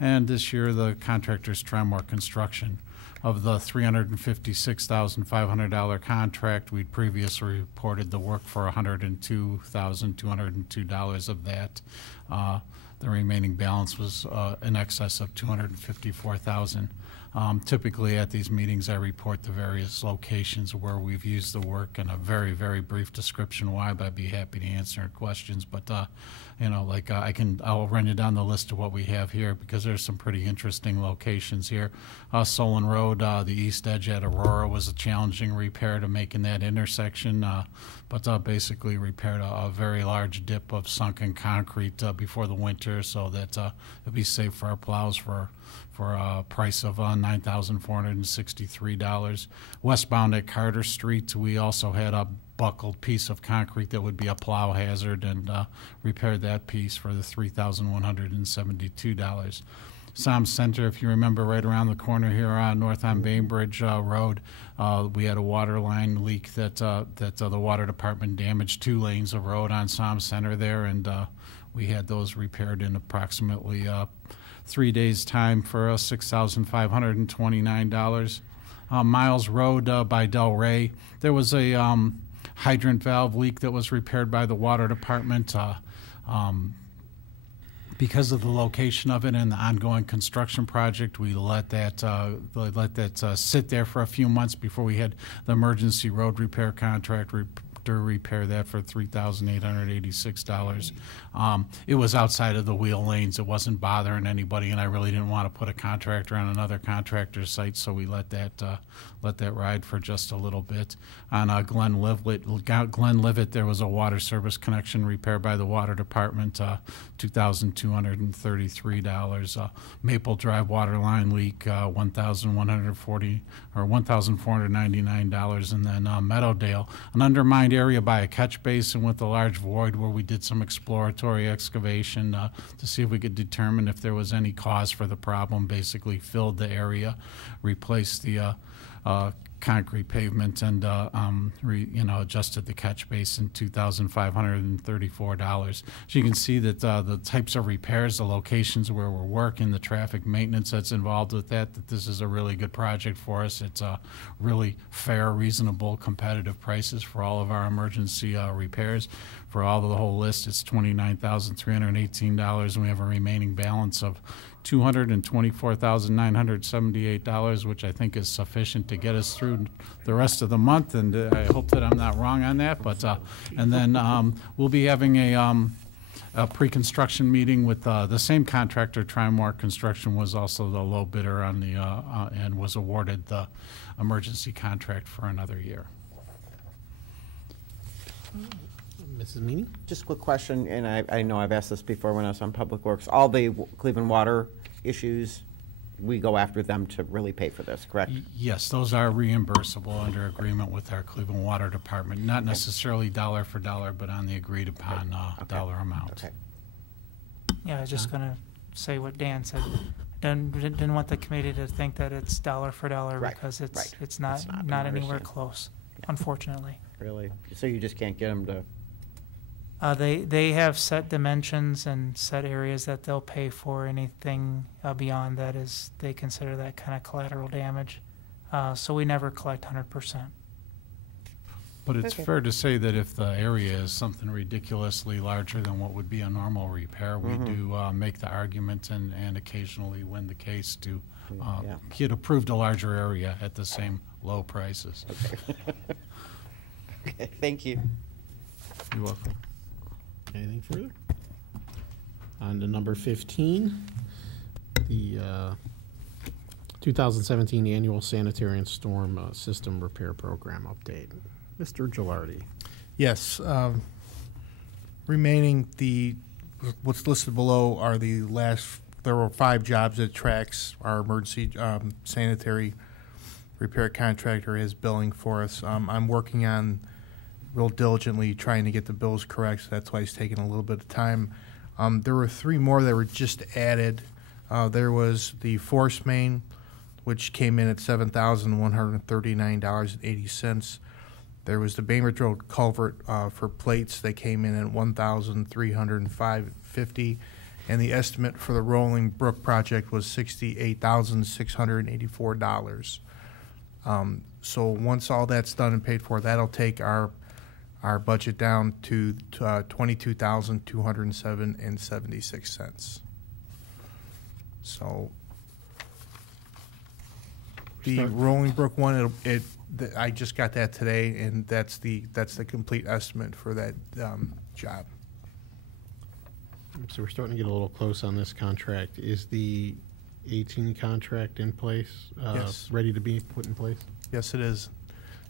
and this year the contractor's Tremor Construction. Of the $356,500 contract, we'd previously reported the work for $102,202 of that. The remaining balance was in excess of $254,000. Typically at these meetings, I report the various locations where we've used the work and a very, very brief description why, but I'd be happy to answer questions. But, I'll run you down the list of what we have here because there's some pretty interesting locations here. Solon Road, the east edge at Aurora was a challenging repair to making that intersection, but basically repaired a very large dip of sunken concrete before the winter so that it'll be safe for our plows for a price of $9,463. Westbound at Carter Street, we also had a buckled piece of concrete that would be a plow hazard and repaired that piece for the $3,172. Som Center, if you remember, right around the corner here north on Bainbridge Road, we had a water line leak that the water department damaged 2 lanes of road on Som Center there, and we had those repaired in approximately 3 days' time for $6,529. Miles Road by Del Rey, there was a hydrant valve leak that was repaired by the water department. Because of the location of it and the ongoing construction project, we let that sit there for a few months before we had the emergency road repair contract to repair that for $3,886. It was outside of the wheel lanes. It wasn't bothering anybody, and I really didn't want to put a contractor on another contractor's site, so we let that ride for just a little bit. On Glenlivet, there was a water service connection repair by the water department, $2,233. Maple Drive water line leak, $1,499, and then Meadowdale, an undermined area by a catch basin with a large void where we did some exploratory excavation to see if we could determine if there was any cause for the problem. Basically filled the area, replaced the concrete pavement, and adjusted the catch basin, $2,534. So you can see that the types of repairs, the locations where we're working, the traffic maintenance that's involved with that this is a really good project for us. It's really fair, reasonable, competitive prices for all of our emergency repairs. For all of the whole list, it's $29,318, and we have a remaining balance of $224,978, which I think is sufficient to get us through the rest of the month, and I hope that I'm not wrong on that. But and then we'll be having a pre-construction meeting with the same contractor. Trimore Construction was also the low bidder on the and was awarded the emergency contract for another year. Mrs. Meany? Just a quick question, and I know I've asked this before when I was on Public Works. All the Cleveland water issues, we go after them to really pay for this, correct? Yes, those are reimbursable under agreement with our Cleveland Water Department. Not necessarily dollar for dollar, but on the agreed upon dollar amount. Okay. Yeah, I was just going to say what Dan said. Didn't want the committee to think that it's dollar for dollar, Right, because right. it's not It's not, not I anywhere understand. close, unfortunately. Really? So you just can't get them to... They have set dimensions and set areas that they'll pay for. Anything beyond that is, they consider that kind of collateral damage. So we never collect 100%. But it's Okay. fair to say that if the area is something ridiculously larger than what would be a normal repair, we do make the argument and occasionally win the case to Yeah. get approved a larger area at the same low prices. Okay. Okay, thank you. You're welcome. Anything further? On to number 15, the 2017 Annual Sanitary and Storm System Repair Program update. Mr. Gilardi. Yes. Remaining, what's listed below are the last, there were 5 jobs that tracks our emergency sanitary repair contractor is billing for us. I'm working on real diligently trying to get the bills correct, so that's why it's taking a little bit of time. There were 3 more that were just added. There was the force main, which came in at $7,139.80. There was the Bainbridge Road culvert for plates. They came in at $1,305.50, and the estimate for the Rolling Brook project was $68,684. So once all that's done and paid for, that'll take our budget down to $22,207.76. So The Rolling Brook one, I just got that today, and that's the complete estimate for that job. So we're starting to get a little close on this contract. Is the 18 contract in place? Yes. Ready to be put in place? Yes, it is.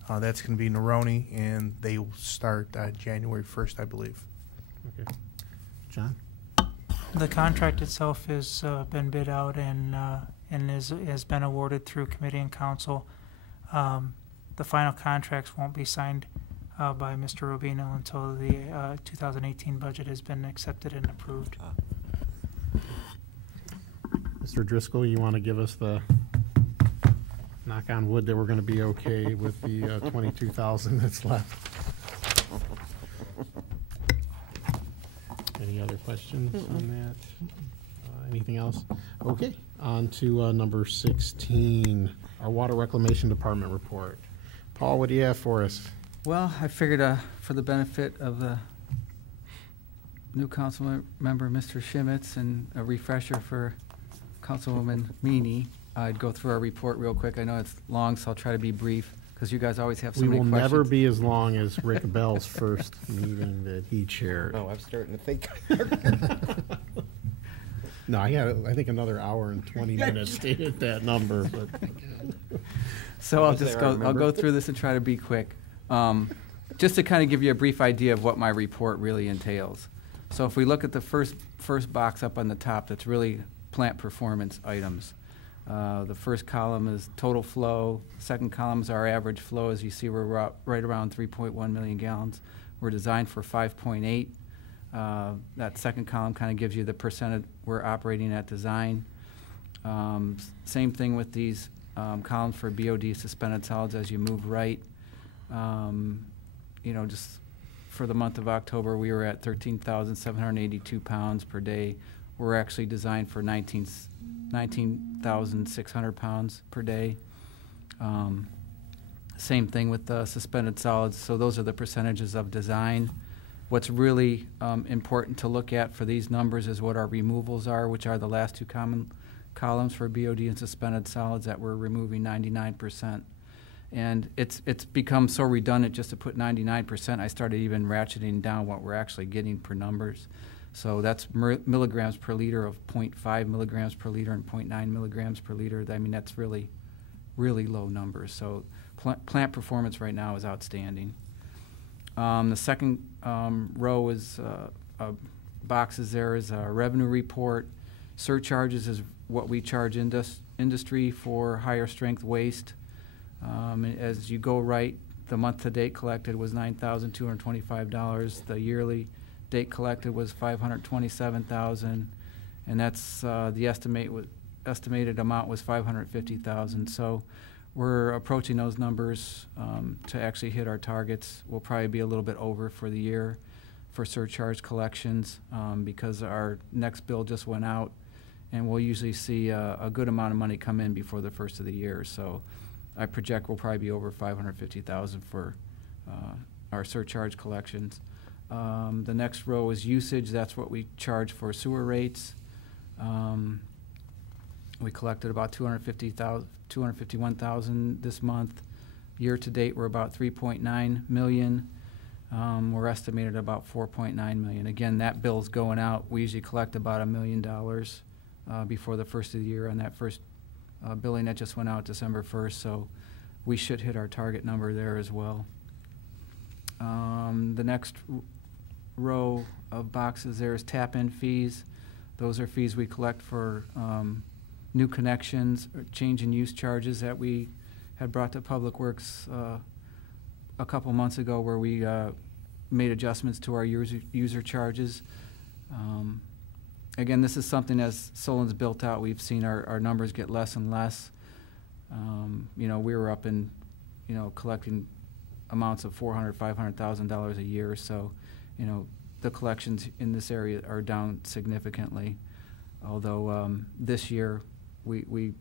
That's going to be Neroni, and they will start January 1st, I believe. Okay. John? The contract itself has been bid out and has been awarded through committee and council. The final contracts won't be signed by Mr. Rubino until the 2018 budget has been accepted and approved. Mr. Driscoll, you want to give us the knock on wood that we're going to be okay with the 22,000 that's left? Any other questions on that? Anything else? Okay, on to number 16, our Water Reclamation Department report. Paul, what do you have for us? Well, I figured for the benefit of the new council member, Mr. Shimitz, and a refresher for Councilwoman Meany, I'd go through our report real quick. I know it's long, so I'll try to be brief, because you guys always have so many questions. We will never be as long as Rick Bell's first meeting that he chaired. Oh, I'm starting to think. No, I think another hour and 20 minutes to hit that number, but. So I'll go through this and try to be quick. Just to kind of give you a brief idea of what my report really entails. So if we look at the first box up on the top, that's really plant performance items. The first column is total flow. Second column is our average flow. As you see, we're right around 3.1 million gallons. We're designed for 5.8. That second column kind of gives you the percentage we're operating at design. Same thing with these columns for BOD suspended solids as you move right. Just for the month of October, we were at 13,782 pounds per day. We're actually designed for 19,600 pounds per day. Same thing with the suspended solids. So those are the percentages of design. What's really important to look at for these numbers is what our removals are, which are the last two common columns for BOD and suspended solids that we're removing 99%. And it's become so redundant just to put 99%. I started even ratcheting down what we're actually getting per numbers. So that's milligrams per liter of 0.5 milligrams per liter and 0.9 milligrams per liter. I mean, that's really, really low numbers. So plant performance right now is outstanding. The second row is boxes there is a revenue report. Surcharges is what we charge industry for higher strength waste. As you go right, the month-to-date collected was $9,225. The yearly date collected was $527,000, and that's the estimated amount was $550,000. So we're approaching those numbers to actually hit our targets. We'll probably be a little bit over for the year for surcharge collections because our next bill just went out, and we'll usually see a good amount of money come in before the first of the year. So I project we'll probably be over $550,000 for our surcharge collections. The next row is usage. That's what we charge for sewer rates. We collected about $251,000 this month. Year to date, we're about $3.9 million. We're estimated about $4.9 million. Again, that bill's going out. We usually collect about $1 million before the first of the year on that first billing that just went out December 1st, so we should hit our target number there as well. The next row of boxes there is tap-in fees. Those are fees we collect for new connections, or change in use charges that we had brought to Public Works a couple months ago, where we made adjustments to our user charges. Again, this is something as Solon's built out, we've seen our numbers get less and less. We were up in, collecting amounts of $400,000, $500,000 a year. So, the collections in this area are down significantly. Although this year we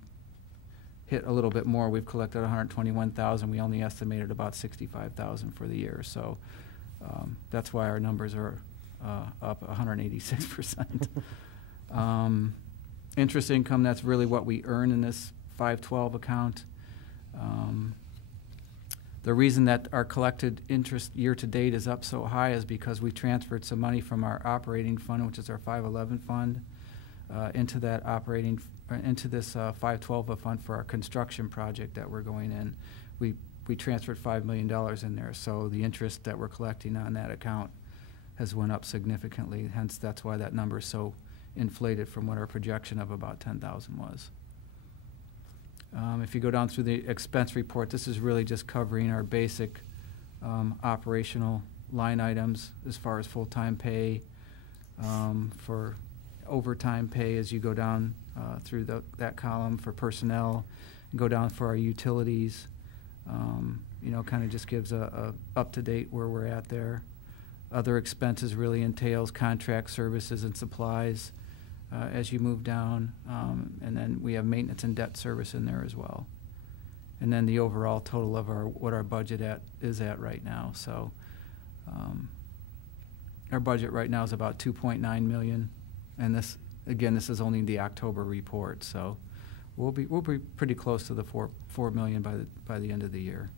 hit a little bit more. We've collected $121,000. We only estimated about $65,000 for the year. So that's why our numbers are up 186%. Interest income, that's really what we earn in this 512 account. The reason that our collected interest year-to-date is up so high is because we transferred some money from our operating fund, which is our 511 fund, into that into this 512 fund for our construction project that we're going in. We transferred $5 million in there, so the interest that we're collecting on that account has went up significantly. Hence, that's why that number is so inflated from what our projection of about 10,000 was. If you go down through the expense report, this is really just covering our basic operational line items as far as full-time pay, for overtime pay as you go down through that column for personnel, and go down for our utilities. You know, kind of just gives a up-to-date where we're at there. Other expenses really entails contract services and supplies as you move down, and then we have maintenance and debt service in there as well. And then the overall total of what our budget is at right now. So our budget right now is about 2.9 million, and this is only the October report. So we'll be pretty close to the 4 million by the end of the year.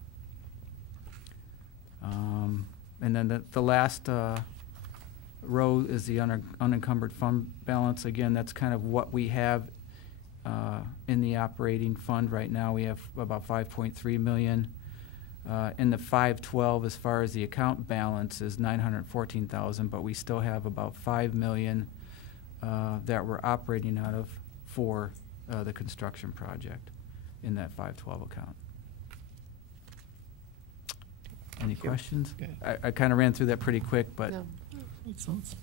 And then the last row is the unencumbered fund balance. Again, that's kind of what we have in the operating fund right now. We have about 5.3 million. In the 512, as far as the account balance, is 914,000, but we still have about 5 million that we're operating out of for the construction project in that 512 account. Any questions? Okay. I kind of ran through that pretty quick, but No. Makes sense.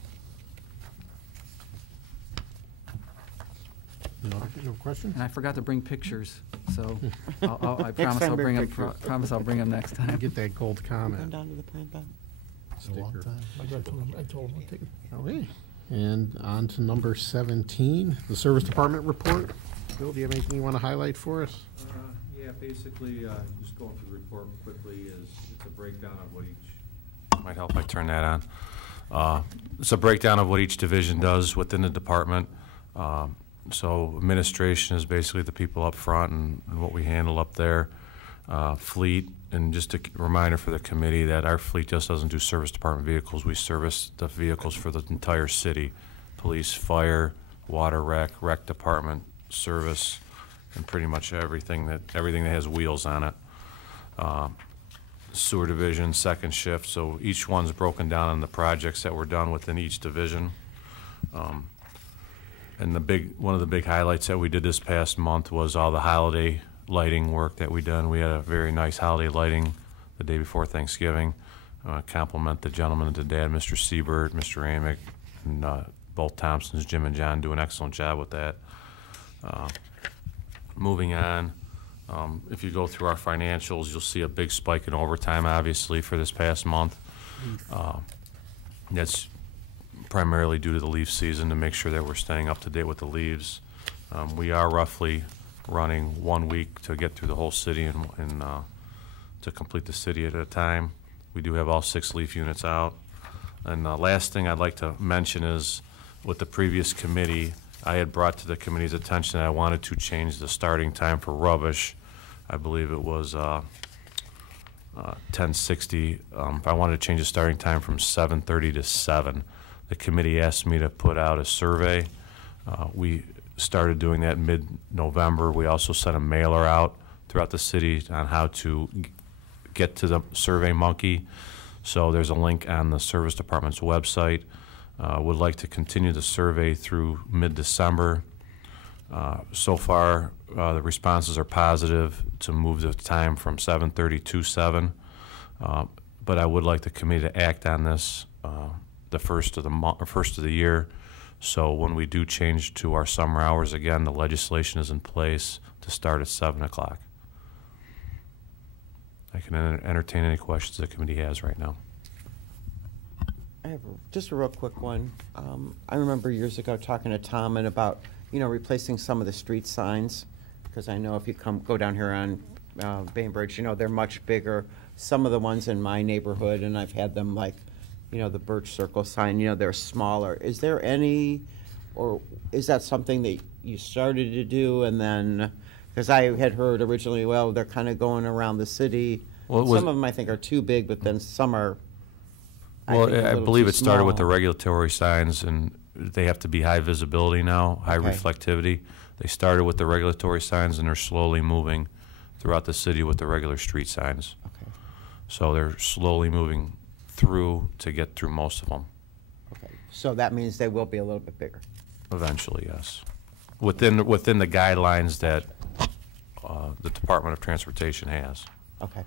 No question? and I forgot to bring pictures, so I Next promise time I'll bring bring them. pictures. Promise I'll bring them next time. Get that gold Come comment down to the plant bed. sticker. I told him I'd take it. Okay, and on to number 17, the Service Department report. Bill, do you have anything you want to highlight for us? Yeah, basically, just going through the report quickly, it's a breakdown of what each. Might help if I turn that on. It's a breakdown of what each division does within the department. So administration is basically the people up front and what we handle up there. Fleet, and just a reminder for the committee that our fleet just doesn't do service department vehicles. We service the vehicles for the entire city. Police, fire, water rec department, service, and pretty much everything that has wheels on it. Sewer division, second shift, so each one's broken down on the projects that were done within each division. And one of the big highlights that we did this past month was all the holiday lighting work that we done. We had a very nice holiday lighting the day before Thanksgiving. Compliment the gentleman and the dad, Mr. Siebert, Mr. Amick, and both Thompsons, Jim and John, do an excellent job with that. Moving on, if you go through our financials, you'll see a big spike in overtime, obviously, for this past month. That's primarily due to the leaf season, to make sure that we're staying up to date with the leaves. We are roughly running 1 week to get through the whole city and to complete the city at a time. We do have all 6 leaf units out. And the last thing I'd like to mention is, with the previous committee, I had brought to the committee's attention that I wanted to change the starting time for rubbish. I believe it was 10:60. I wanted to change the starting time from 7:30 to 7. The committee asked me to put out a survey. We started doing that mid-November. We also sent a mailer out throughout the city on how to get to the Survey Monkey. So there's a link on the Service Department's website. Would like to continue the survey through mid-December. So far, the responses are positive to move the time from 7:30 to 7. But I would like the committee to act on this the first of the year. So when we do change to our summer hours again, the legislation is in place to start at 7 o'clock. I can entertain any questions the committee has right now. I have just a real quick one. I remember years ago talking to Tom and about, replacing some of the street signs, because I know if you go down here on Bainbridge, they're much bigger. Some of the ones in my neighborhood, and I've had them like, the Birch Circle sign, they're smaller. Is there any, or is that something that you started to do and then, Because I had heard originally, well, they're kind of going around the city. Well, it was- Some of them I think are too big, but then some are, Well, think, a I little believe too it started with the small. regulatory signs, and they have to be high visibility now, high Okay. reflectivity. They started with the regulatory signs, and they're slowly moving throughout the city with the regular street signs. Okay, So they're slowly moving through to get through most of them, okay. So that means they will be a little bit bigger. eventually, yes. Within the guidelines that the Department of Transportation has. Okay,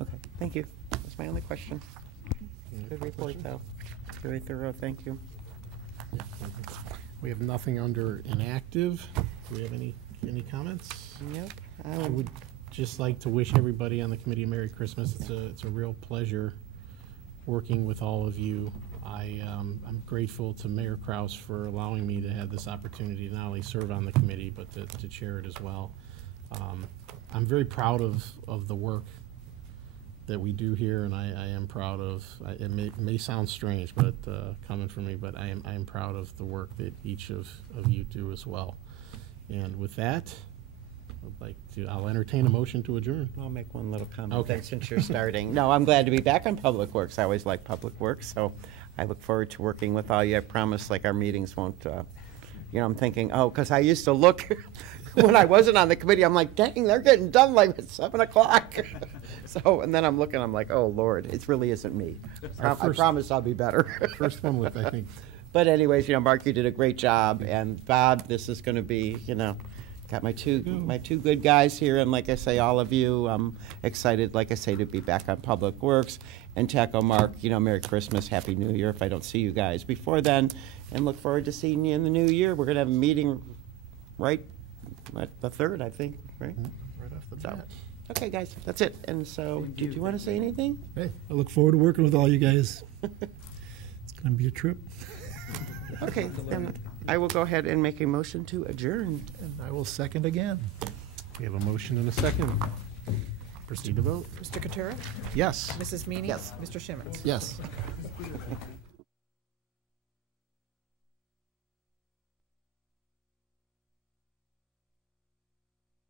okay, thank you. That's my only question. Good report, though. Very thorough, thank you. We have nothing under inactive. Do we have any comments? Nope. I would just like to wish everybody on the committee a Merry Christmas. It's a real pleasure working with all of you. I'm grateful to Mayor Kraus for allowing me to have this opportunity to not only serve on the committee, but to chair it as well. I'm very proud of the work that we do here, and I am proud of, it may sound strange, but coming from me, but I am proud of the work that each of you do as well. And with that, I'll entertain a motion to adjourn. I'll make one little comment Okay. then, since you're starting. No, I'm glad to be back on Public Works. I always like Public Works, so I look forward to working with all you. I promise, like, our meetings won't, I'm thinking, because I used to look, when I wasn't on the committee, I'm like, dang, they're getting done like at 7 o'clock. So, and then I'm looking, I'm like, oh, Lord, it really isn't me. I promise I'll be better. First one with, I think, But anyways, Mark, you did a great job, and Bob, this is going to be, got my two good guys here, and like I say, all of you, I'm excited, like I say, to be back on Public Works, and tackle Mark, Merry Christmas, Happy New Year, if I don't see you guys before then, and look forward to seeing you in the new year. We're going to have a meeting right at the 3rd, I think, right? right off the So, bat. okay, guys, that's it. And so, did you want to say anything? Hey, I look forward to working with all you guys. It's going to be a trip. Okay, then I will go ahead and make a motion to adjourn. And I will second again. We have a motion and a second. Proceed to vote. Mr. Katura? Yes. Mrs. Meany? Yes. Mr. Shimmons? Yes.